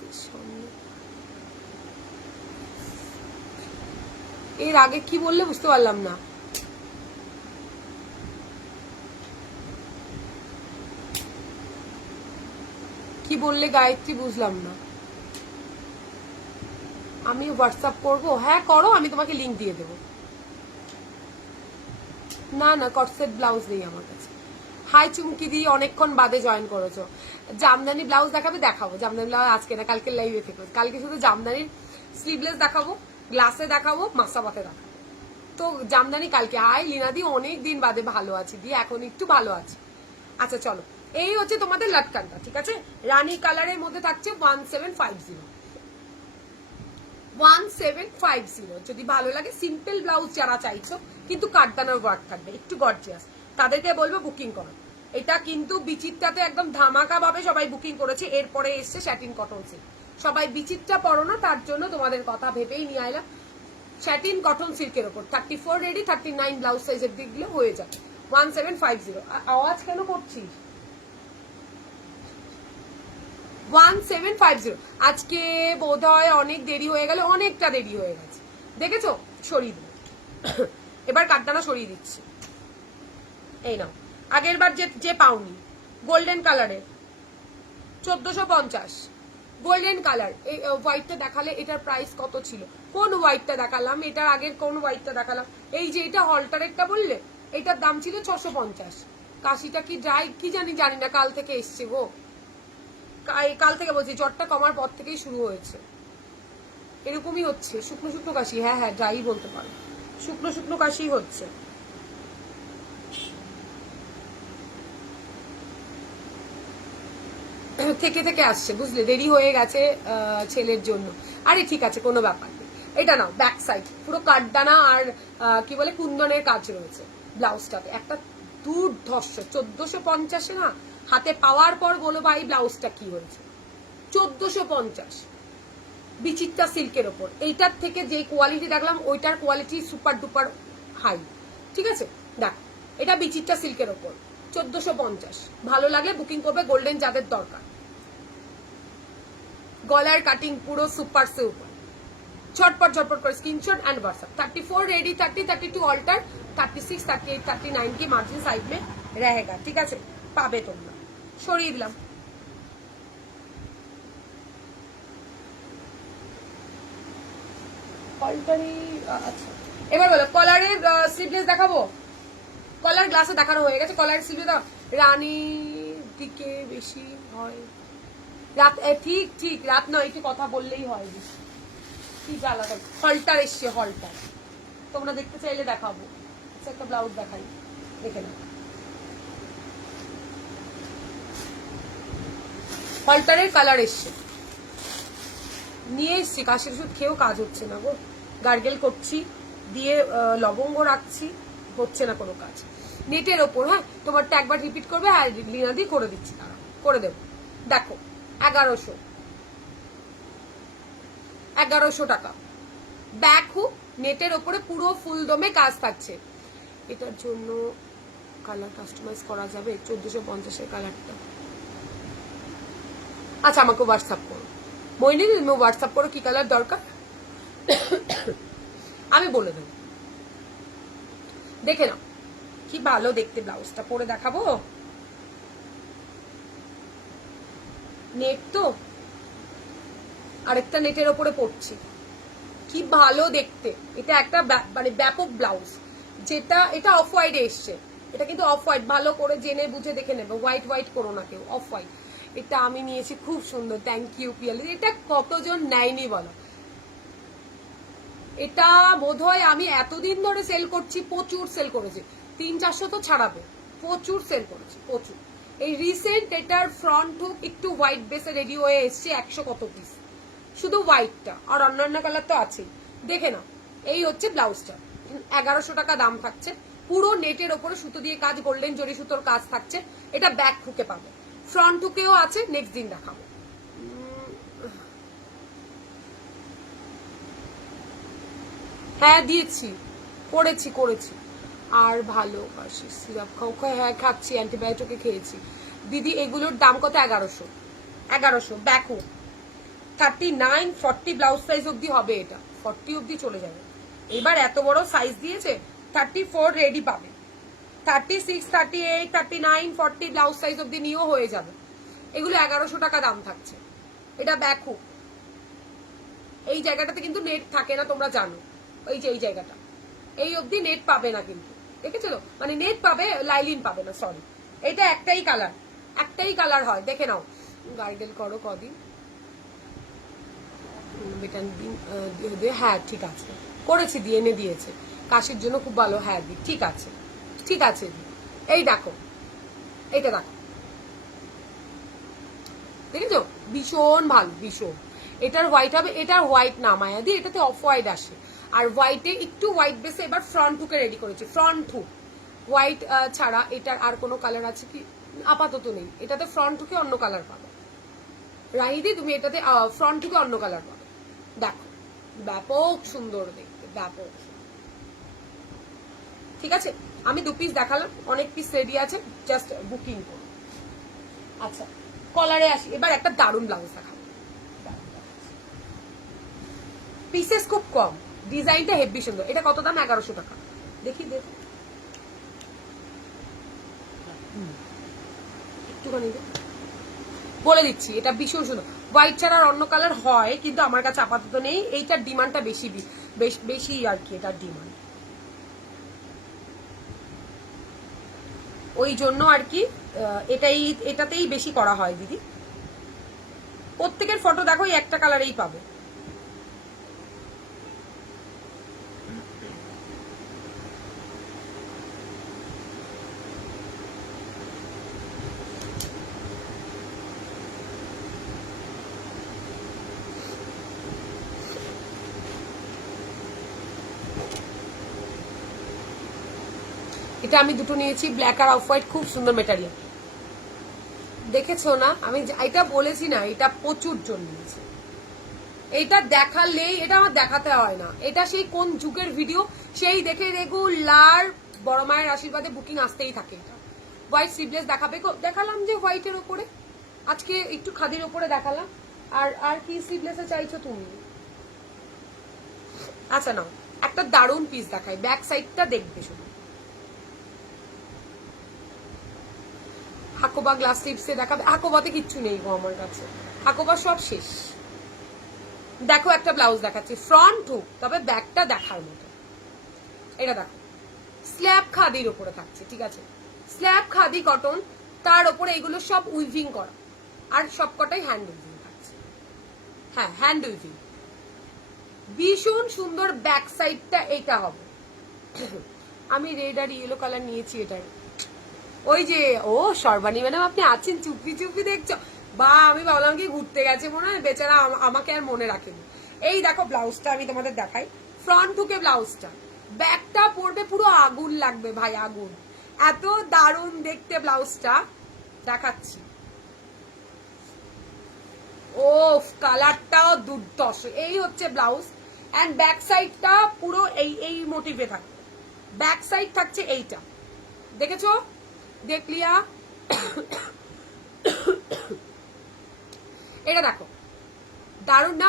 এর আগে কি বললে বুঝতে পারলাম না। কি বললে গায়ত্রী, বুঝলাম না। আমি হোয়াটসঅ্যাপ করব? হ্যাঁ করো, আমি তোমাকে লিংক দিয়ে দেবো। না না, কটসেট ব্লাউজ নেই আমার কাছে। হাই চুমকি দি, অনেকক্ষণ বাদে জয়েন করেছো। জামদানি ব্লাউজ দেখাবে? দেখাবো। জামদানি ব্লাউজ আজকে না, কালকে লাইভে থেকে, কালকে শুধু জামদানির স্লিভলেস দেখাবো, গ্লাসে দেখাবো, মাসাবাতে দেখাবো। তো জামদানি কালকে। হাই লিনাদি, অনেক দিন বাদে, ভালো আছি দি, এখন একটু ভালো আছি। আচ্ছা চলো, এই হচ্ছে তোমাদের লাটকানটা, ঠিক আছে। রানী কালারের মধ্যে থাকছে 1750, 1750। যদি ভালো লাগে, সিম্পল ব্লাউজ যারা চাইছো কিন্তু কাঠদানার ওয়ার্ক থাকবে, একটু গর্জিয়াস, তাদেরকে বলবো বুকিং করো। এটা কিন্তু বিচিত্রাতে একদম ধামাকা ভাবে সবাই বুকিং করেছে। এরপরে এসছে স্যাটিন কটন সিল্ক। সবাই বিচিত্রা পড়ো না, তার জন্য তোমাদের কথা ভেবেই নিয়ে আইলাম। স্যাটিন কটন সিল্কের ওপর 34 রেডি, 39 ব্লাউজ সাইজের দিকগুলো হয়ে যাবে। 1750। আওয়াজ কেন করছিস? 1750। আজকে বোধ হয় অনেক দেরি হয়ে গেল, অনেকটা দেরি হয়ে গেছে, দেখেছো? সরিয়ে দিল। এবার কাঠদানা সরিয়ে দিচ্ছি। এই নাও, আগের বার যে পাওনি, গোল্ডেন কালারের 1450, গোল্ডেন কালার। এই হোয়াইটটা দেখালে, এটার প্রাইস কত ছিল? কোন হোয়াইটটা দেখালাম? এটার আগের কোন হোয়াইটটা দেখালাম? এই যে এটা হলটারেরটা বললে, এটার দাম ছিল 650। কাশিটা কি ড্রাই কি জানি না, কাল থেকে এসছে গো, কাল থেকে বলছি, জ্বরটা কমার পর থেকেই শুরু হয়েছে, এরকমই হচ্ছে, শুকনো শুকনো কাশি। হ্যাঁ হ্যাঁ, ড্রাই বলতে পারো, শুকনো শুকনো কাশি হচ্ছে। থেকে থেকে আসছে, বুঝলে, দেরি হয়ে গেছে ছেলের জন্য। আরে ঠিক আছে, কোনো ব্যাপার নেই। এটা নাও, ব্যাক সাইড পুরো কাঠদানা আর কি বলে কুন্দনের কাজ রয়েছে ব্লাউজটাতে, একটা দুর্ধর্ষ। 1450 না, হাতে পাওয়ার পর বলো ভাই ব্লাউজটা কি হয়েছে। 1450, বিচিত্রা সিল্কের ওপর। এইটার থেকে যে কোয়ালিটি দেখলাম, ওইটার কোয়ালিটি সুপার ডুপার হাই, ঠিক আছে। দেখ, এটা বিচিত্রা সিল্কের ওপর 1450। ভালো লাগলে বুকিং করবে, গোল্ডেন যাদের দরকার। গলার কাটিং পুরো সুপার সে উপর, ঝটপট ঝটপট করে screenshot and WhatsApp 34 ready 30 32 alter 36 38 39 की मार्जिन साइड में रहेगा ঠিক আছে পাবে তোমরা সরিয়ে দিলাম অল্টারি আচ্ছা এবার বলো কলারের স্লিভলেস দেখাবো কলার গ্লাসে দেখানো হয়ে গেছে কলারের স্লিভলেস দাও রানী দিকে বেশি হয় রাত ঠিক ঠিক রাত নয় একটু কথা বললেই হয় কি আলাদা হলটার এসছে হলটার তোমরা দেখতে চাইলে দেখাবো একটা ব্লাউজ দেখাই দেখে নাও হলটারের কালার এসছে নিয়ে এসছি কাশির ওষুধ খেয়েও কাজ হচ্ছে না গো গার্গেল করছি দিয়ে লবঙ্গ রাখছি হচ্ছে না কোনো কাজ নেটের ওপর হ্যাঁ তোমারটা একবার রিপিট করবে আর লিনা দিয়ে করে দিচ্ছি তারা করে দেবো দেখো 1100 টাকা ব্যাক হুক নেটের ওপরে পুরো ফুল দমে কাজ থাকছে এটার জন্য কালার কাস্টমাইজ করা যাবে 1450 এর কালারটা আচ্ছা আমাকে হোয়াটসঅ্যাপ করো মইনি তুমি হোয়াটসঅ্যাপ করো কি কালার দরকার আমি বলে দেব দেখে নাও কি ভালো দেখতে ব্লাউজটা পরে দেখাবো নেট তো আরেকটা নেটের ওপরে পড়ছি কি ভালো দেখতে এটা একটা মানে ব্যাপক ব্লাউজ যেটা এটা অফ হোয়াইট এসছে এটা কিন্তু অফ হোয়াইট ভালো করে জেনে বুঝে দেখে নেবে হোয়াইট হোয়াইট করো না কেউ অফ হোয়াইট এটা আমি নিয়েছি খুব সুন্দর থ্যাংক ইউ পিয়ালি এটা কতজন নেয়নি বলো এটা বোধহয় আমি এতদিন ধরে সেল করছি প্রচুর সেল করেছি 300-400 তো ছাড়াবে প্রচুর সেল করেছি প্রচুর এই রিসেন্ট এটার ফ্রন্ট হুক একটু হোয়াইট বেসে রেডি হয়ে এসছে 100 কত পিস শুধু হোয়াইটটা আর অন্যান্য কালার তো আছে দেখে নাও এই হচ্ছে ব্লাউজটা 1100 টাকা দাম থাকছে পুরো নেটের ওপরে সুতো দিয়ে কাজ গোল্ডেন জরি সুতোর কাজ থাকছে এটা ব্যাক হুকে পাবে ফ্রন্ট হুকেও আছে নেক্সট দিন দেখাবো হ্যাঁ দিয়েছি করেছি আর ভালোবাসি সিরাপ খাও হ্যাঁ খাচ্ছি অ্যান্টিবায়োটিকে খেয়েছি দিদি এগুলোর দাম কত 1100 ব্যাক হুক 39 40 ব্লাউজ সাইজ অবধি হবে এটা 40 অবধি চলে যাবে এবার এত বড় সাইজ দিয়েছে 34 রেডি পাবে 36 38 39 40 ব্লাউজ সাইজ অবধি নিয়েও হয়ে যাবে এগুলো 1100 টাকা দাম থাকছে এটা ব্যাক হুক এই জায়গাটাতে কিন্তু নেট থাকে না তোমরা জানো এই জায়গাটা এই অবধি নেট পাবে না কিন্তু দেখেছো তো মানে নেট পাবে লাইলিন পাবে না সরি এটা একটাই কালার হয় দেখে নাও গাইডেল করো কদিন হ্যাঁ ঠিক আছে করেছি দিয়ে এনে দিয়েছে কাশির জন্য খুব ভালো হ্যাঁ দি ঠিক আছে এই দেখো এইটা দেখো দেখেছো ভীষণ ভালো ভীষণ এটার হোয়াইট হবে এটার হোয়াইট না মায়াদি এটাতে অফ হোয়াইট আসে আর হোয়াইটে একটু হোয়াইট বেসে এবার ফ্রন্ট হুকে রেডি করেছি ফ্রন্ট হুক হোয়াইট ছাড়া এটার আর কোনো কালার আছে কি আপাতত নেই এটাতে ফ্রন্ট হুকে অন্য কালার পাবে রাহিদি তুমি এটাতে ফ্রন্ট হুকে অন্য কালার পাবে দেখো ব্যাপক সুন্দর দেখতে ব্যাপক ঠিক আছে আমি 2 পিস দেখালাম অনেক পিস রেডি আছে জাস্ট বুকিং করো আচ্ছা কলারে আসি এবার একটা দারুণ ব্লাউজ দেখাবো পিসেস খুব কম ডিজাইনটা হেভি সুন্দর এটা কত দাম 1100 টাকা দেখি দেখো একটুখানি বলে দিচ্ছি এটা ভীষণ সুন্দর হোয়াইট ছাড়া আর অন্য কালার হয় কিন্তু আমার কাছে আপাতত নেই এইটার ডিমান্ডটা বেশি আর কি এটার ডিমান্ড ওই জন্য আর কি এটাতেই বেশি করা হয় দিদি প্রত্যেকের ফটো দেখো এই একটা কালারেই পাবে এটা আমি দুটো নিয়েছি ব্ল্যাক আর অফ হোয়াইট খুব সুন্দর মেটেরিয়াল দেখেছো না আমি এটা বলেছি না এটা প্রচুর জন নিয়েছে এটা দেখালেই এটা আমার দেখাতে হয় না এটা সেই কোন যুগের ভিডিও সেই দেখে রেগুলার বড় মায়ের আশীর্বাদে বুকিং আসতেই থাকে এটা হোয়াইট স্লিভলেস দেখাবে দেখালাম যে হোয়াইটের ওপরে আজকে একটু খাদির ওপরে দেখালাম আর কি স্লিভলেসে চাইছো তুমি আচ্ছা নাও একটা দারুণ পিস দেখাই, ব্যাক সাইডটা দেখবে শুধু। হাকোবা গ্লাস স্লিপসে দেখাবে, হাকোবাতে কিচ্ছু নেই গো আমার কাছে, হাকোবা সব শেষ। দেখো একটা ব্লাউজ দেখাচ্ছি, ফ্রন্ট হুক, তবে ব্যাকটা দেখার মতো। এটা দেখো স্ল্যাব খাদির উপরে থাকছে, ঠিক আছে, স্ল্যাব খাদি কটন, তার উপরে এগুলো সব উইভিং করা, আর সবকটাই হ্যান্ড উইভিং থাকছে। হ্যাঁ হ্যান্ড উইভিং, ভীষণ সুন্দর। ব্যাক সাইডটা এইটা হবে। আমি রেড আর ইয়েলো কালার নিয়েছি এটার। ওই যে ও সর্বাণী ম্যাডাম আপনি আছেন, চুপি চুপি দেখছো, বা আমি ভাবলাম কি ঘুরতে গেছে মনে হয়, বেচারা আমাকে আর মনে রাখেনি। এই দেখো ব্লাউজটা আমি তোমাদের দেখাই, ফ্রন্ট হুকে ব্লাউজটা, ব্যাকটা পরবে পুরো আগুন লাগবে ভাই, আগুন, এত দারুণ দেখতে ব্লাউজটা, দেখাচ্ছি। ও কালারটাও দুর্ধর্ষ। এই হচ্ছে ব্লাউজ, এন্ড ব্যাক সাইডটা পুরো এই মোটিভে থাকবে, ব্যাক সাইড থাকছে এইটা, দেখেছো, দেখলিয়া? এটা দেখো দারুণ না?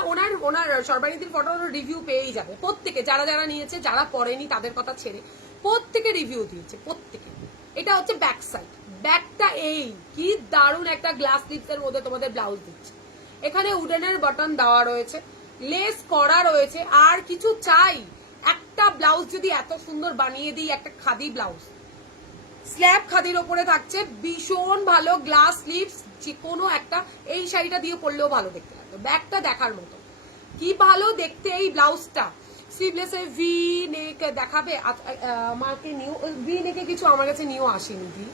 ওনার সর্বাণীতির ফটো রিভিউ পেয়েই যাবে প্রত্যেকে, যারা যারা নিয়েছে, যারা পড়েনি তাদের কথা ছেড়ে প্রত্যেকে রিভিউ দিয়েছে, প্রত্যেকে। এটা হচ্ছে ব্যাক সাইড, ব্যাকটা এই কি দারুণ একটা গ্লাস স্লিপসের মধ্যে তোমাদের ব্লাউজ দিচ্ছে। এখানে উডেনের বটন দেওয়া রয়েছে, লেস করা রয়েছে, আর কিছু চাই? একটা ব্লাউজ যদি এত সুন্দর বানিয়ে দিই, একটা খাদি ব্লাউজ স্ল্যাব খাদির ওপরে থাকছে, ভীষণ ভালো গ্লাস স্লিভস, যে কোনো একটা, এই শাড়িটা দিয়ে পরলেও ভালো দেখতে লাগবে, ব্যাগটা দেখার মতো, কি ভালো দেখতে এই ব্লাউজটা। স্লিভলেসে ভি নেক দেখাবে, আমাকে নিউ ভি নেকে কিছু আমার কাছে নিউ আসেনি, ভি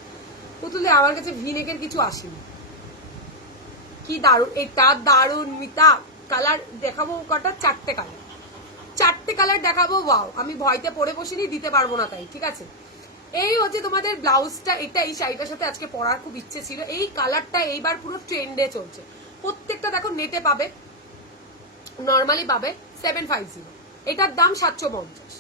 পুতুলে আমার কাছে ভি নেকের কিছু আসেনি। কি দারুণ, এটা দারুণ মিতা। কালার দেখাবো কটা, চারটে কালার, চারটে কালার দেখাবো। ওয়াও, আমি ভয়তে পরে বসিনি, দিতে পারবো না তাই, ঠিক আছে। এই হচ্ছে তোমাদের ব্লাউজটা, এটা এই শাড়িটার সাথে আজকে পরার খুব ইচ্ছে ছিল। এই কালারটা এইবার পুরো ট্রেন্ডে চলছে, প্রত্যেকটা দেখো নেটে পাবে, নর্মালি পাবে 750, এটার দাম 750,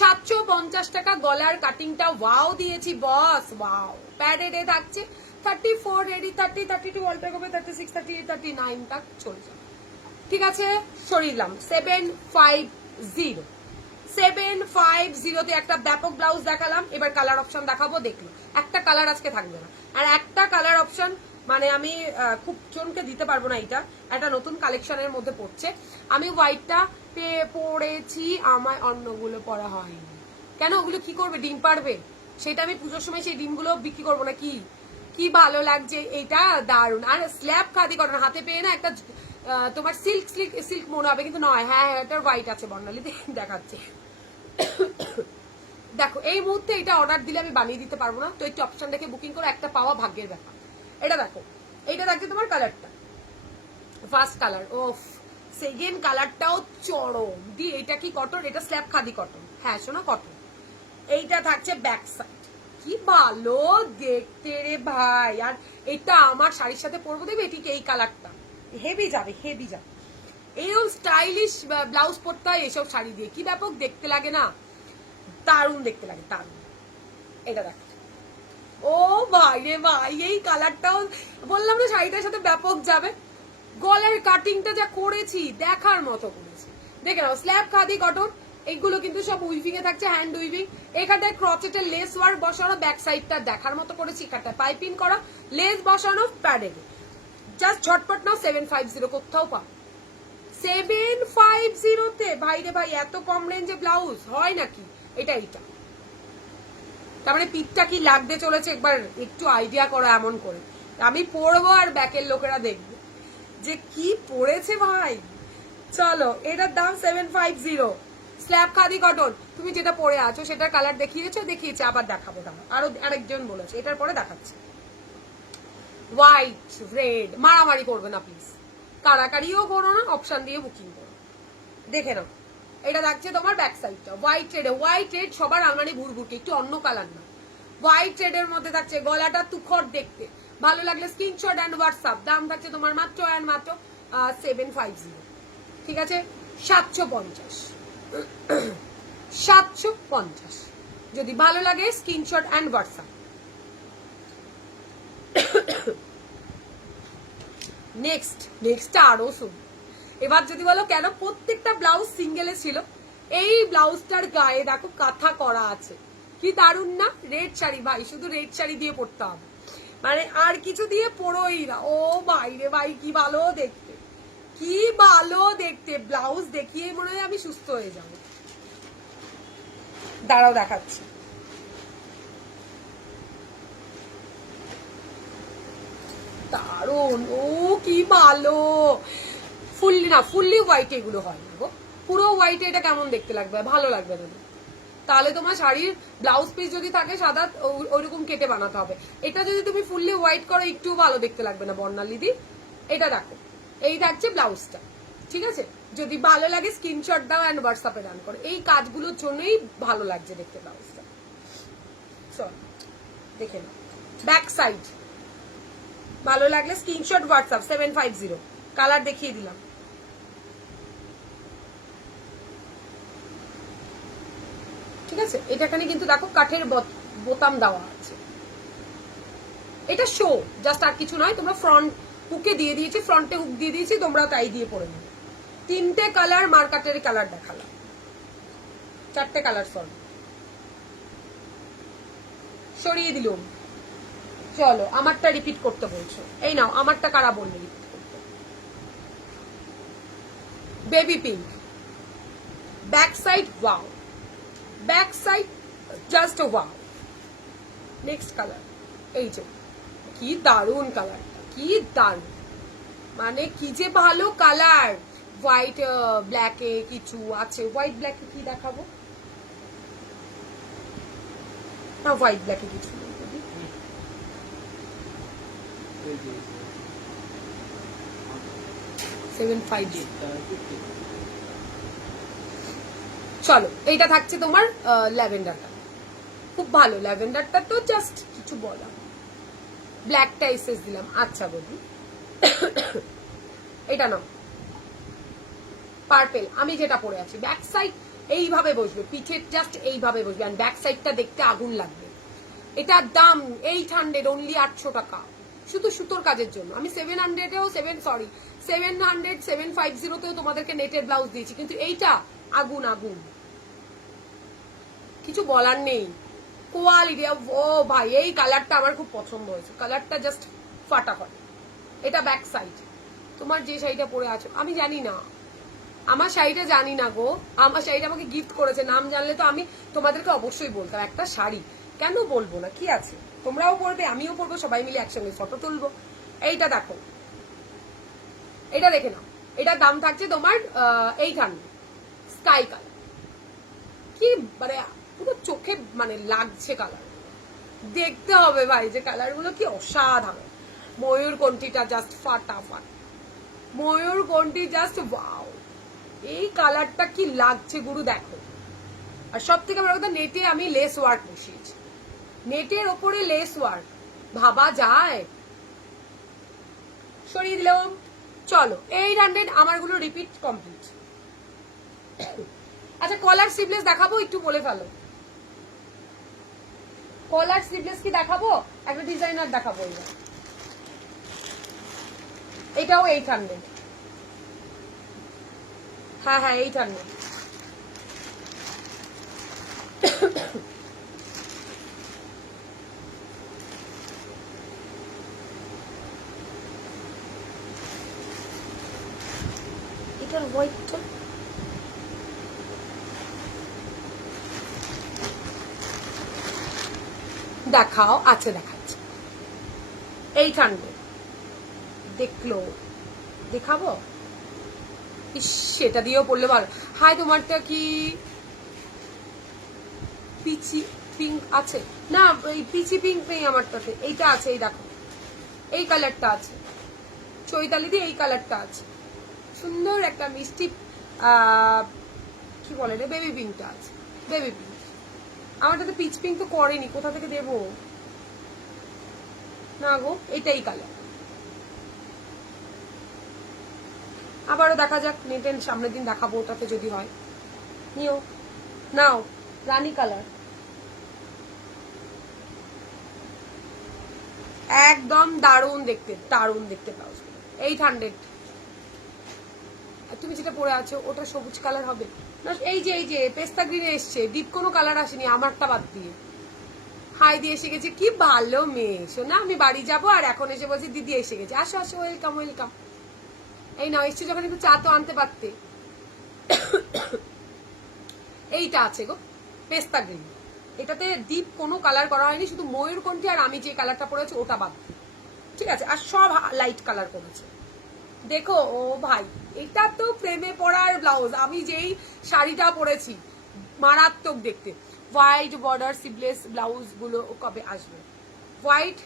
750 টাকা। গলার কাটিংটা ওয়াও দিয়েছি বস, ওয়াও। প্যাডেডে থাকছে 34 রেডি, 30, 32 অল্প হবে, 36, 38, 39 তক চলে যাবে, ঠিক আছে। সরিলাম 750, 750 তে একটা ব্যাপক ব্লাউজ দেখালাম, এবার কালার অপশন দেখাবো, দেখলো একটা কালার আজকে থাকবে না, আর একটা কালার অপশন মানে আমি খুব জনকে দিতে পারবো না, এটা একটা নতুন কালেকশনের মধ্যে পড়ছে। আমি হোয়াইটটা পরেছি, আমার অন্যগুলো পরা হয়নি, কেন ওগুলো কি করবে, ডিম পারবে, সেটা আমি পুজোর সময় সেই ডিমগুলো বিক্রি করবো না, কি কি ভালো লাগছে, এটা দারুণ। আর স্ল্যাব খাদি কটন হাতে পেয়ে না একটা তোমার সিল্ক সিল্ক সিল্ক মনে হবে, কিন্তু নয়। হ্যাঁ হ্যাঁ এটার হোয়াইট আছে, বর্ণালী দেখাচ্ছে। দেখো এই মুহূর্তে এটা অর্ডার দিলে আমি বানিয়ে দিতে পারবো না, তো একটু অপশন দেখে বুকিং করো, একটা পাওয়া ভাগ্যের ব্যাপার। এটা দেখো, এটা দেখছে তোমার কালারটা, ফার্স্ট কালার, ওফ, সেকেন্ড কালারটাও চরম দি। এটা কি কটন? এটা স্ল্যাব খাদি কটন, হ্যাঁ শোনো কটন। এইটা থাকছে ব্যাক সাইড, কি ভালো দেখতে রে ভাই। আর এটা আমার শাড়ির সাথে পরবো, দেবে এটিকে, এই কালারটা হেভি যাবে, হেভি যাবে। এরকম স্টাইলিশ ব্লাউজ পরতে হয় এসব শাড়ি দিয়ে, কি ব্যাপক দেখতে লাগে না, দারুণ দেখতে লাগে, দারুণ। এটা দেখ, ও ভাই রে ভাই, এই কালারটাও বললাম না শাড়িটার সাথে ব্যাপক যাবে। গলার কাটিংটা যা করেছি, দেখার মতো করেছি, দেখে নাও। স্ল্যাব খাদি কটন, এইগুলো কিন্তু সব উইভিং এ থাকছে, হ্যান্ড উইভিং। এখানটায় ক্রচেটের লেস ওয়ার্ক বসানো, ব্যাক সাইডটা দেখার মতো করেছি, এখানটায় পাইপিং করা, লেস বসানো, প্যাডেড। জাস্ট ঝটপট নাও, 750 কোথাও পাও, 750 তে ভাই রে ভাই, এত কম রেঞ্জে ব্লাউজ হয় নাকি? এটা এইটা তার মানে পিঠটা কি লাগতে চলেছে, একবার একটু আইডিয়া করো এমন করে। আমি পরবো আর ব্যাকের লোকেরা দেখবে যে কি পড়েছে ভাই। চলো, এটার দাম 750, স্ল্যাব খাদি কটন। তুমি যেটা পরে আছো সেটার কালার দেখিয়েছে, আবার দেখাবো, দাঁড়াও আরো আরেকজন বলেছে, এটার পরে দেখাচ্ছে। হোয়াইট রেড, মারামারি করবে না প্লিজ, কারাকারিও করো না, অপশন দিয়ে বুকিং করো, দেখে নাও। এটা দেখছে তোমার ব্যাক সাইডটা হোয়াইট রেড, হোয়াইট রেড সবার আলমারি ভুরভুরকে, একটু অন্য কালার না, হোয়াইট রেডের মধ্যে থাকছে, গলাটা তুখর দেখতে, ভালো লাগলে স্ক্রিনশট অ্যান্ড হোয়াটসঅ্যাপ। দাম থাকছে তোমার মাত্র 750, ঠিক আছে, 750, 750। যদি ভালো লাগে স্ক্রিনশট অ্যান্ড হোয়াটসঅ্যাপ। নেক্সটটা আরো শুন। এবার যদি বলো কেন প্রত্যেকটা ব্লাউজ সিঙ্গেলে ছিল, এই ব্লাউজটার গায়ে দেখো কাঁথা করা আছে, কি দারুন না? রেড শাড়ি ভাই, শুধু রেড শাড়ি দিয়ে পরতে হবে, মানে আর কিছু দিয়ে পরোই না। ও ভাই রে ভাই, কি ভালো দেখতে, কি ভালো দেখতে। ব্লাউজ দেখিয়ে মনে হয় আমি সুস্থ হয়ে যাবো। দাঁড়াও দেখাচ্ছি। দারুন, ও কি ভালো। ফুললি না, ফুললি হোয়াইট এগুলো হয় না গো, পুরো হোয়াইটে এটা কেমন দেখতে লাগবে? ভালো লাগবে না। তাহলে তোমার শাড়ির ব্লাউজ পিস যদি থাকে সাদা, ওইরকম কেটে বানাতে হবে। এটা যদি তুমি ফুললি হোয়াইট করো, একটু ভালো দেখতে লাগবে না বর্ণালিদি। এটা দেখো, এই থাকছে ব্লাউজটা, ঠিক আছে? যদি ভালো লাগে স্ক্রিনশট দাও এন্ড হোয়াটসঅ্যাপে রান করো। এই কাজগুলোর জন্যই ভালো লাগছে দেখতে ব্লাউজটা। চল দেখে নাও ব্যাক সাইড। ভালো লাগলে স্ক্রিনশট হোয়াটসঅ্যাপ 750। কালার দেখিয়ে দিলাম। ঠিক আছে, এটাখানে কিন্তু দেখো কাঠের বোতাম দেওয়া আছে। এটা শো জাস্ট, আর কিছু নয়। তোমরা ফ্রন্ট হুকে দিয়ে দিয়েছি, ফ্রন্টে হুক দিয়ে দিয়েছি, তোমরা তাই দিয়ে পরে নেবে। 3টে কালার, মার্কাটের কালার দেখালাম, 4টে কালার সরি সরিয়ে দিলাম। চলো আমারটা রিপিট করতে বলছো, এই নাও আমারটা কারা বললে রিপিট করতে? Baby pink, back side wow, back side just wow. Next colour, এই যে কি দারুন কালারটা, কি দারুন, মানে কি যে ভালো কালার। হোয়াইট ব্ল্যাকে কিছু আছে, হোয়াইট ব্ল্যাকে কি দেখাবো না, হোয়াইট ব্ল্যাকে কিছু নেই। চলো এইটা থাকছে তোমার ল্যাভেন্ডারটা, খুব ভালো। ল্যাভেন্ডারটা তো জাস্ট কিছু বলা। ব্ল্যাকটা এসেস দিলাম। আচ্ছা বলি, এটা নাও পার্পেল। আমি যেটা পরে আছি, ব্যাক সাইড এইভাবে বসবে, পিঠে জাস্ট এইভাবে বসবে, আর ব্যাক সাইডটা দেখতে আগুন লাগবে। এটার দাম 800, অনলি 800 টাকা, শুধু সুতোর কাজের জন্য। আমি 700-এও 750-তেও তোমাদেরকে নেটের ব্লাউজ দিয়েছি, কিন্তু এইটা আগুন আগুন, কিছু বলার নেই। কোয়ালিটি, ও ভাই এই কালারটা আমার খুব পছন্দ হয়েছে, কালারটা জাস্ট ফাটাফাট। এটা ব্যাক সাইড। তোমার যে শাড়িটা পরে আছো, আমি জানি না, আমার শাড়িটা জানি না গো, আমার শাড়িটা আমাকে গিফট করেছে, নাম জানলে তো আমি তোমাদেরকে অবশ্যই বলতাম। একটা শাড়ি কেন বলবো না, কি আছে? তোমরাও পরবে, আমিও পরবো, সবাই মিলে একসঙ্গে ফটো তুলবো। এইটা দেখো, এটা দেখে নাও। এটার দাম থাকছে তোমার 800, স্কাই কালার। কি মানে পুরো চোখে মানে লাগছে কালার, দেখতে হবে ভাই যে কালার গুলো কি অসাধারণ। ময়ূর কণ্ঠিটা জাস্ট ফাটাফাট, ময়ূর কণ্ঠি জাস্ট ওয়াও। এই কালারটা কি লাগছে গুরু, দেখো। আর সব থেকে বড় কথা, নেটে আমি লেস ওয়ার্ক বসিয়েছি, নেটের ওপরে লেস ওয়ার্ক, ভাবা যায়? সরিয়ে দিলাম। চলো 800 আমারগুলো রিপিট কমপ্লিট। আচ্ছা কলার স্লিভলেস দেখাবো, একটু বলে ফেলো। কলার স্লিভলেস কি দেখাবো? একটা ডিজাইনার দেখাবো। এটাও 800। হ্যাঁ হ্যাঁ 800। এটার হোয়াইটটা দেখাও। আচ্ছা দেখাচ্ছি। 800 দেখলো, দেখাবো। ইস, সেটা দিয়েও পড়লে ভালো। হাই তোমারটা কি পিচি পিঙ্ক আছে? না এই পিচি পিঙ্ক নেই আমারটাতে, এইটা আছে। এই দেখো এই কালারটা আছে, চৈতালি দিয়ে এই কালারটা আছে, সুন্দর একটা মিষ্টি কি বলে রে, বেবি পিঙ্কটা আছে, বেবি পিঙ্ক। আমারটাতে পিচ পিঙ্ক তো করেনি, কোথা থেকে দেবো না গো। এটাই কালার, আবারও দেখা যাক, নেটের সামনের দিন দেখাবো, ওটাতে যদি হয় নিও। নাও রানী কালার, একদম দারুণ দেখতে, দারুণ দেখতে ব্লাউজ। 800। তুমি যেটা পরে আছো ওটা সবুজ কালার হবে, না, এই যে পেস্তা গ্রিনে এসছে, ডিপ কোনো কালার আসেনি আমারটা বাদ দিয়ে। হাই দিয়ে এসে গেছে, কি ভালো মেয়ে শোনা। আমি বাড়ি যাব আর এখন এসে বলছি দিদি এসে গেছে, আসো আসো, ওয়েলকাম ওয়েলকাম। এই নাও, এসছে যখন একটু চা তো আনতে পারতে। এইটা আছে গো পেস্তা গ্রিন, এটাতে ডিপ কোনো কালার করা হয়নি, শুধু ময়ূরকণ্ঠী আর আমি যে কালারটা পরেছি ওটা বাদ, ঠিক আছে, আর সব লাইট কালার করেছে। দেখো ও ভাই, এটা তো প্রেমে পড়ার ব্লাউজ। আমি যেই শাড়িটা পরেছি মারাত্মক দেখতে। হোয়াইট বর্ডার সিবলেস ব্লাউজ গুলো কবে আসবে? হোয়াইট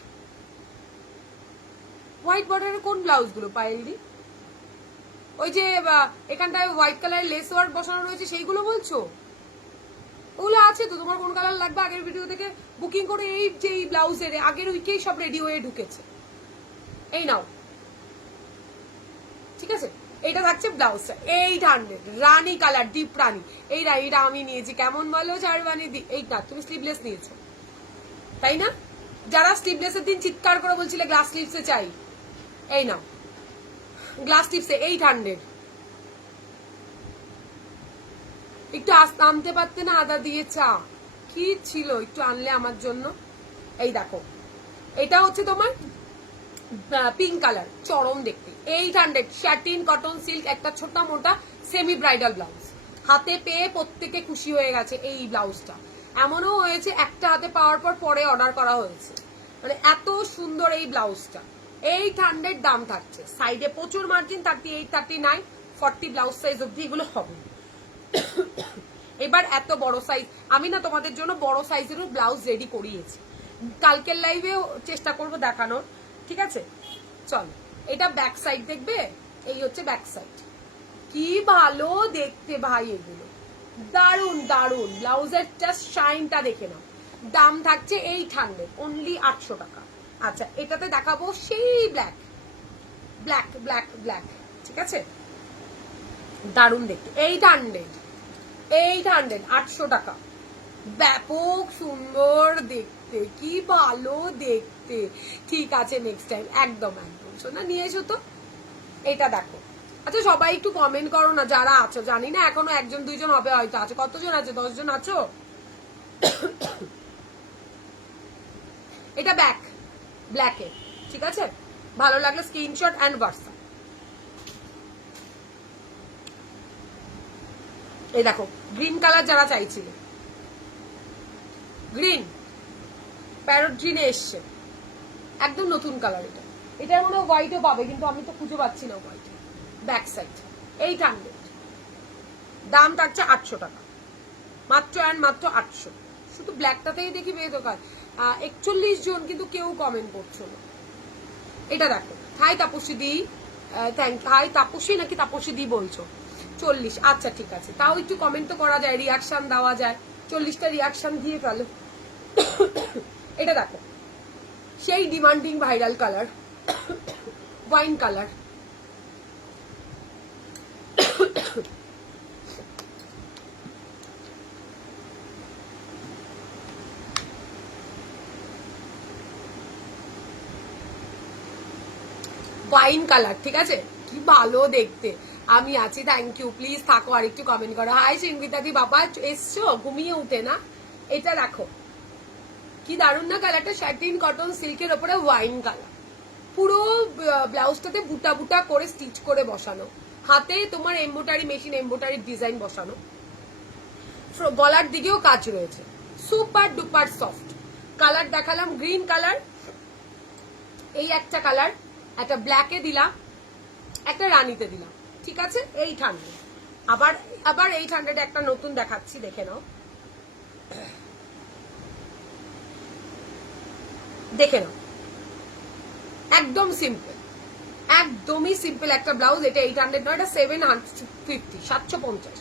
বর্ডারের কোন ব্লাউজ গুলো পায়েলদি? ওই যে এখানটায় হোয়াইট কালারের লেস ওয়ার্ক বসানো রয়েছে সেইগুলো বলছো? ওগুলো আছে তো, তোমার কোন কালার লাগবে আগের ভিডিও থেকে বুকিং করে এই যে ব্লাউজের আগের উইকেই সব রেডি হয়ে ঢুকেছে। এই নাও, ঠিক আছে, এইটা থাকছে ব্লাউজটা 800, রানী কালার, ডিপ রানী। এইটা আমি নিয়েছি, কেমন বলো চারবানি দি? এইটা তুমি স্লিভলেস নিয়েছো তাই না? যারা স্লিভলেসের দিন চিৎকার করে বলছিলে গ্লাস স্লিভসে চাই, এই নাও গ্লাস স্লিভসে 800। একটু আনতে পারতে না? আদা দিয়ে চা কি ছিল, একটু আনলে আমার জন্য। এই দেখো, এটা হচ্ছে তোমার পিঙ্ক কালার, চরম দেখতে। 800, শ্যাটিন কটন সিল্ক, একটা ছোট মোটা সেমি ব্রাইডাল ব্লাউজ। হাতে পেয়ে প্রত্যেকে খুশি হয়ে গেছে এই ব্লাউজটা। এমনও হয়েছে একটা হাতে পাওয়ার পর পরে অর্ডার করা হয়েছে, মানে এত সুন্দর এই ব্লাউজটা। 800 দাম থাকছে, সাইডে প্রচুর মার্জিন, 38, 39, 40 ব্লাউজ সাইজ অব্দি এগুলো হবে। এবার এত বড় সাইজ আমি না তোমাদের জন্য বড় সাইজেরও ব্লাউজ রেডি করিয়েছি, কালকের লাইভেও চেষ্টা করব দেখানোর, ঠিক আছে? চলো, এটা ব্যাক সাইড দেখবে, এই হচ্ছে ব্যাক সাইড। কি ভালো দেখতে ভাই, এগুলো দারুন দারুন। ব্লাউজের জাস্ট শাইনটা দেখে নাও। দাম থাকছে 800, অনলি 800 টাকা। আচ্ছা, এটাতে দেখাবো সেই ব্ল্যাক ব্ল্যাক ব্ল্যাক ব্ল্যাক, ঠিক আছে, দারুন দেখতে। 800, 800 টাকা, ব্যাপক সুন্দর দেখতে, কি ভালো দেখতে। ঠিক আছে, নেক্সট টাইম একদম একদম শোনা নিয়ে এসো তো। এটা দেখো। আচ্ছা, সবাই একটু কমেন্ট করো না যারা আছো, জানি না এখনো 1 2 হবে হয়তো। আছে কতজন আছে? 10 জন আছো? এটা ব্যাক ব্ল্যাকে, ঠিক আছে, ভালো লাগলে স্ক্রিনশট এন্ড হোয়াটসঅ্যাপ। এই দেখো, গ্রিন কালার যারা চাইছিলে, গ্রিন প্যারট গ্রিনে এসছে, একদম নতুন কালার। এটার মনে হোয়াইটও পাবে, কিন্তু আমি তো খুঁজে পাচ্ছি না হোয়াইট। ব্যাক সাইড 800, দাম থাকছে 800 টাকা, মাত্র অ্যান্ড মাত্র 800। শুধু ব্ল্যাকটাতেই দেখি বেদকার 41 জন, কিন্তু কেউ কমেন্ট করছো না। এটা দেখো, হাই তাপসী দি, থ্যাংক হাই তাপসী নাকি তাপসী দি বলছো? 40, আচ্ছা ঠিক আছে, তাও একটু কমেন্ট তো করা যায়, রিয়াকশন দেওয়া যায়। 40টা রিয়াকশন দিয়ে ফেলো। এটা দেখো, সেই demanding viral colour, wine colour. Wine colour, ঠিক আছে, কি ভালো দেখতে। আমি আছি, থ্যাংক ইউ, প্লিজ থাকো আর একটু কমেন্ট করো। হাই সিংবিতাদি, বাবা এসছো ঘুমিয়ে উঠে না? এটা দেখো কি দারুণ না কালারটা, শ্যাটিন কটন সিল্কের ওপরে ওয়াইন কালার, পুরো ব্লাউজটাতে বুটা বুটা করে স্টিচ করে বসানো, হাতে তোমার এমব্রয়ডারি মেশিন এমব্রয়ডারি ডিজাইন বসানো, গলার দিকেও কাজ রয়েছে, সুপার ডুপার সফট। কালার দেখালাম, গ্রিন কালার, এই একটা কালার, একটা ব্ল্যাকে দিলাম, একটা রানীতে দিলাম, ঠিক আছে। 800, আবার আবার 800 একটা নতুন দেখাচ্ছি, দেখে নাও, দেখে নাও, একদম সিম্পল, একদমই সিম্পল একটা ব্লাউজ। এটা 800 নয়, এটা 750, 750,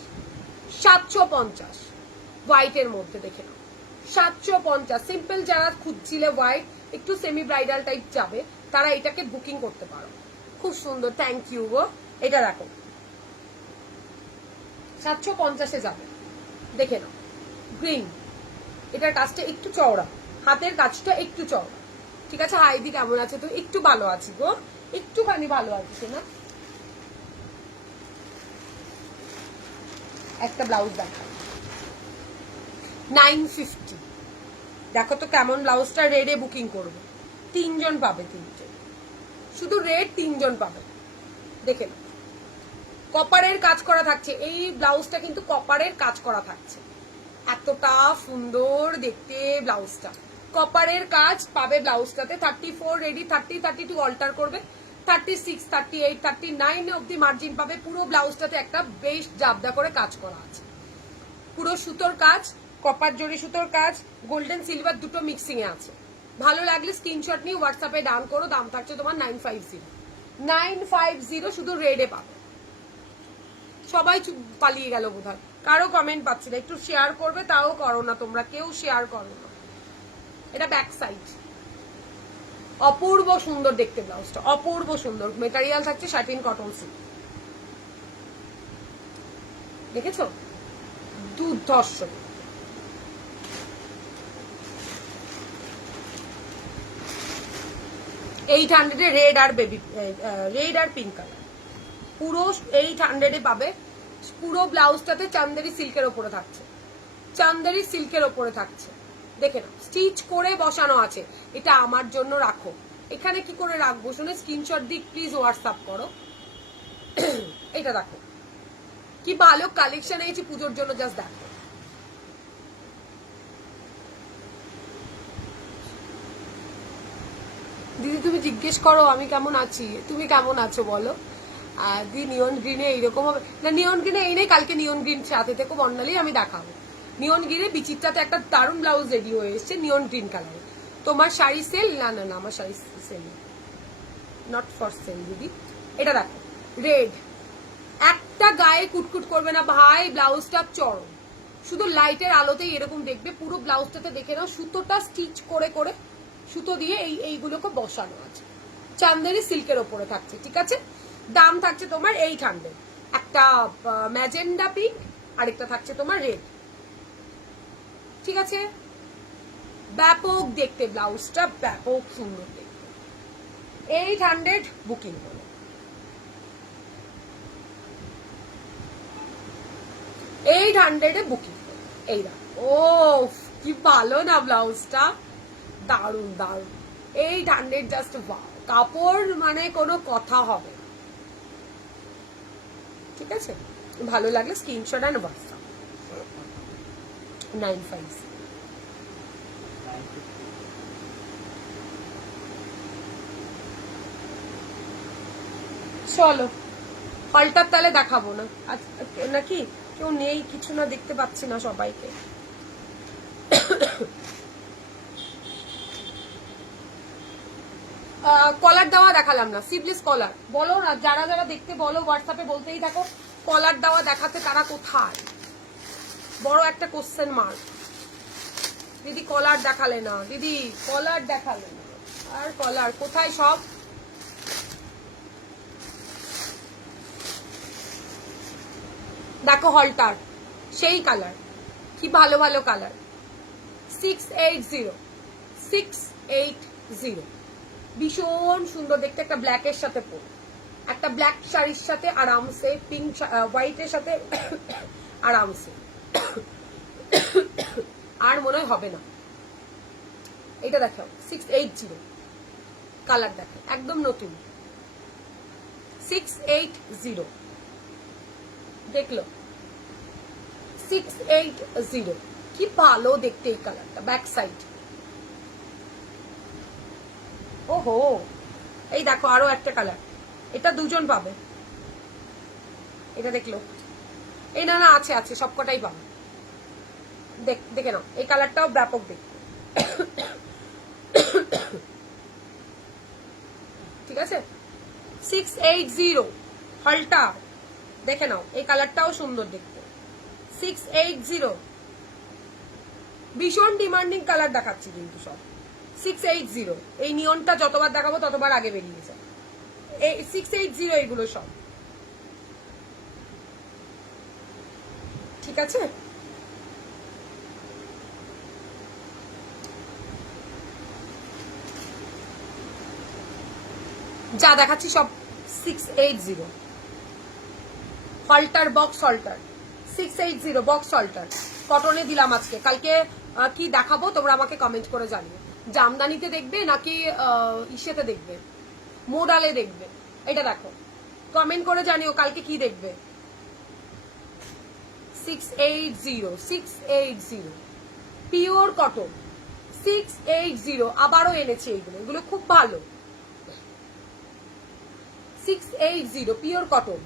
750 হোয়াইটের মধ্যে, দেখে নাও 750। সিম্পল যারা খুঁজছিলে হোয়াইট, একটু সেমি ব্রাইডাল টাইপ যাবে, তারা এটাকে বুকিং করতে পারো। খুব সুন্দর, থ্যাংক ইউ গো। এটা দেখো 750-এ যাবে, দেখে নাও, গ্রিন। এটার কাজটা একটু চওড়া, হাতের কাজটা একটু চওড়া, ঠিক আছে। হাইদি কেমন আছে? তো একটু ভালো আছি গো, একটুখানি ভালো আছি না। একটা ব্লাউজ দেখা 950। দেখো তো কেমন ব্লাউজটা, রেডে বুকিং করবে, 3 জন পাবে, 3 জন, শুধু রেড 3 জন পাবে। দেখে না, কপারের কাজ করা থাকছে, এই ব্লাউজটা কিন্তু কপারের কাজ করা থাকছে, এতটা সুন্দর দেখতে ব্লাউজটা, কপারের কাজ পাবে ব্লাউজটাতে। 34 রেডি, 30 32 অল্টার করবে, 36 38 39 অব্দি মার্জিন পাবে। পুরো ব্লাউজটাতে একটা বেশ জাবদা করে কাজ করা আছে, পুরো সুতোর কাজ, কপার জরি সুতোর কাজ, গোল্ডেন সিলভার দুটো মিক্সিং এ আছে। ভালো লাগলে স্ক্রিনশট নিয়ে হোয়াটসঅ্যাপে ডান করো। দাম থাকছে তোমার 950 শুধু রেডে পাবে। সবাই পালিয়ে গেল বোধহয়, কারো কমেন্ট পাচ্ছি না, একটু শেয়ার করবে, তাও করো না তোমরা, কেউ শেয়ার করো না। এটা ব্যাক সাইড, অপূর্ব সুন্দর দেখতে ব্লাউজটা, অপূর্ব সুন্দর। মেটেরিয়াল থাকছে শাটিন কটন সিল্ক, দেখেছো, দুর্ধর্ষ। 800 রেড আর বেবি, রেড আর পিঙ্ক কালার, পুরো 800 পাবে। পুরো ব্লাউজটাতে চান্দেরি সিল্কের ওপরে থাকছে, চান্দেরি সিল্কের ওপরে থাকছে। দেখে না, স্টিচ করে বসানো আছে। এটা আমার জন্য রাখো, এখানে কি করে রাখবো শুনে স্ক্রিনশট দিক প্লিজ হোয়াটসঅ্যাপ করো। এটা দেখো কি ভালো কালেকশন এনেছি পুজোর জন্য, জাস্ট দেখো। দিদি তুমি জিজ্ঞেস করো আমি কেমন আছি, তুমি কেমন আছো বলো। দি নিয়ন গ্রিনে এইরকম হবে না, নিয়ন গ্রিনে এই নেই, কালকে নিয়ন গ্রিন সাথে থেকে বর্ণালী আমি দেখাবো। নিয়ন গ্রিনে বিচিত্রাতে একটা দারুণ ব্লাউজ রেডি হয়ে এসছে নিয়ন গ্রিন কালারে। তোমার শাড়ি সেল? না না না, আমার sari sale not for sale দিদি। এটা দেখো রেড, একটা গায়ে কুটকুট করবে না ভাই, ব্লাউজটা চরম, শুধু লাইটের আলোতেই এরকম দেখবে। পুরো ব্লাউজটাতে দেখে নাও সুতোটা স্টিচ করে করে, সুতো দিয়ে এইগুলোকে বসানো আছে, চান্দেরি সিল্কের ওপরে থাকছে, ঠিক আছে। দাম থাকছে তোমার 800, একটা ম্যাজেন্ডা পিঙ্ক, আরেকটা থাকছে তোমার রেড, ঠিক আছে। ব্যাপক দেখতে ব্লাউজটা, ব্যাপক সুন্দর দেখতে। 800 বুকিং করো। 800 বুকিং করো। এই দাও, ও কি ভালো না ব্লাউজটা, দারুন দারুন। 800 জাস্ট ওয়াও, কাপড় মানে কোনো কথা হবে, ঠিক আছে। ভালো লাগলে স্ক্রিনশট এন্ড হোয়াটসঅ্যাপ 950। চলো হলটার তাহলে দেখাবো না নাকি, কেউ নেই কিছু না, দেখতে পাচ্ছি না সবাইকে। কলার দেওয়া দেখালাম না, সিভলেস কলার বলো না, যারা যারা দেখতে বলো হোয়াটসঅ্যাপে বলতেই থাকো, কলার দেওয়া দেখাতে তারা কোথায়, বড় একটা কোশ্চেন মার্ক। দিদি কলার দেখালে না, দিদি কলার দেখালে না, আর কলার কোথায় সব। দেখো হলটার সেই কালার, কি ভালো ভালো কালার। 680 ভীষণ সুন্দর দেখতে, একটা ব্ল্যাকের সাথে পরে, একটা ব্ল্যাক শাড়ির সাথে আরামসে, পিঙ্ক হোয়াইটের সাথে আরামসে, আর মনে হবে না। এটা দেখো 680 কালার, দেখো একদম নতুন 680, দেখলো 680, কি ভালো দেখতে এই কালারটা, ব্যাক সাইড। ওহো, এই দেখো আরো একটা কালার, এটা 2 জন পাবে। এটা দেখলো, এই না না আছে আছে, সবকটাই পাবে। দেখে নাও, এই কালারটাও ব্যাপক দেখতে, ঠিক আছে। 680 হলটা, দেখে নাও এই কালারটাও সুন্দর দেখতে। 680 ভীষণ ডিমান্ডিং কালার দেখাচ্ছি কিন্তু সব। 680 এই নিয়নটা যতবার দেখাবো ততবার আগে বেরিয়ে যায়। 680 এইগুলো সব, ঠিক আছে। যা দেখাচ্ছি সব 680 হলটার, বক্স হলটার 680 বক্স শল্টার কটনে দিলাম আজকে। কালকে কি দেখাবো তোমরা আমাকে কমেন্ট করে জানিও। জামদানিতে দেখবে নাকি ইসেতে দেখবে, মোডালে দেখবে, এটা দেখো কমেন্ট করে জানিও কালকে কি দেখবে। 680 পিওর কটন 680 আবারও এনেছে এইগুলো, এগুলো খুব ভালো। 680 পিওর কটন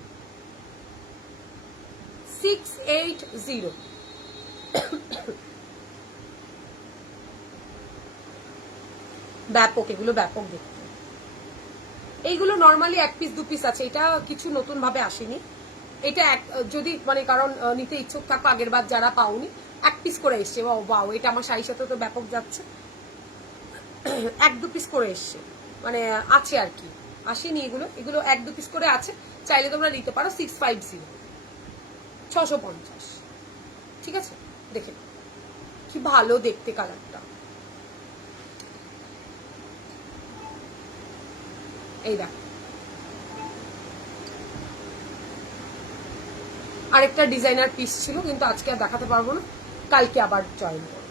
680। ব্যাপক, এগুলো ব্যাপক দেখতে। এইগুলো নর্মালি 1 পিস 2 পিস আছে, এটা কিছু নতুন ভাবে আসেনি। এটা যদি মানে কারণ নিতে ইচ্ছুক থাকো, আগের বার যারা পাওনি 1 পিস করে এসছে। বাও, এটা আমার শাড়ির সাথে তো ব্যাপক যাচ্ছে। 1-2 পিস করে এসছে, মানে আছে আর কি, আসেনি এগুলো। এগুলো 1-2 পিস করে আছে, চাইলে তোমরা নিতে পারো। 650 650, ঠিক আছে। দেখে কি ভালো দেখতে কালারটা। এই দেখ, আরেকটা ডিজাইনার পিস ছিল, কিন্তু আজকে আর দেখাতে পারবো না, কালকে আবার জয়েন করবো।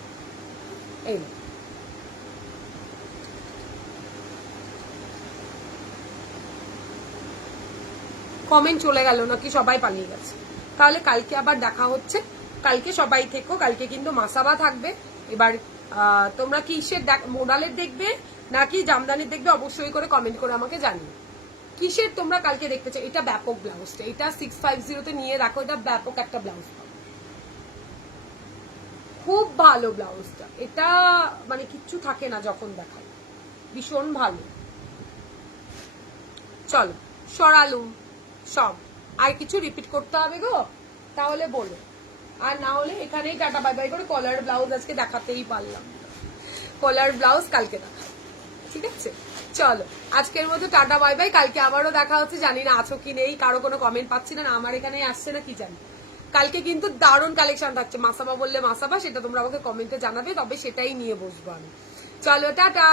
এই না, কমেন্ট চলে গেল নাকি সবাই পালিয়ে গেছে? তাহলে কালকে আবার দেখা হচ্ছে। কালকে সবাই থেকো, কালকে কিন্তু মাসাবা থাকবে। এবার তোমরা কিসের মোডালের দেখবে নাকি জামদানির দেখবে অবশ্যই করে কমেন্ট করে আমাকে জানিও। কিসের তোমরা কালকে দেখতে চাও? এটা ব্যাপক ব্লাউজটা, এটা 650 নিয়ে রাখো, এটা ব্যাপক একটা ব্লাউজ, খুব ভালো ব্লাউজটা। এটা মানে কিচ্ছু থাকে না যখন দেখাই, ভীষণ ভালো। চলো সরালুম সব, আর কিছু রিপিট করতে হবে গো তাহলে বলো, আর না হলে এখানেই টাটা বাই বাই করে। কলার ব্লাউজ আজকে দেখাতেই পারলাম, কলার ব্লাউজ কালকে দেখা, ঠিক আছে। চলো আজকের মতো টাটা বাই বাই, কালকে আবারও দেখা হচ্ছে। জানি না আছো কি নেই, কারো কোনো কমেন্ট পাচ্ছি না, আমার এখানে আসছে না কি জানি। কালকে কিন্তু দারুণ কালেকশন থাকছে, মাসাবা বললে মাসাবা, সেটা তোমরা আমাকে কমেন্টে জানাবে, তবে সেটাই নিয়ে বসবো আমি। চলো টাটা।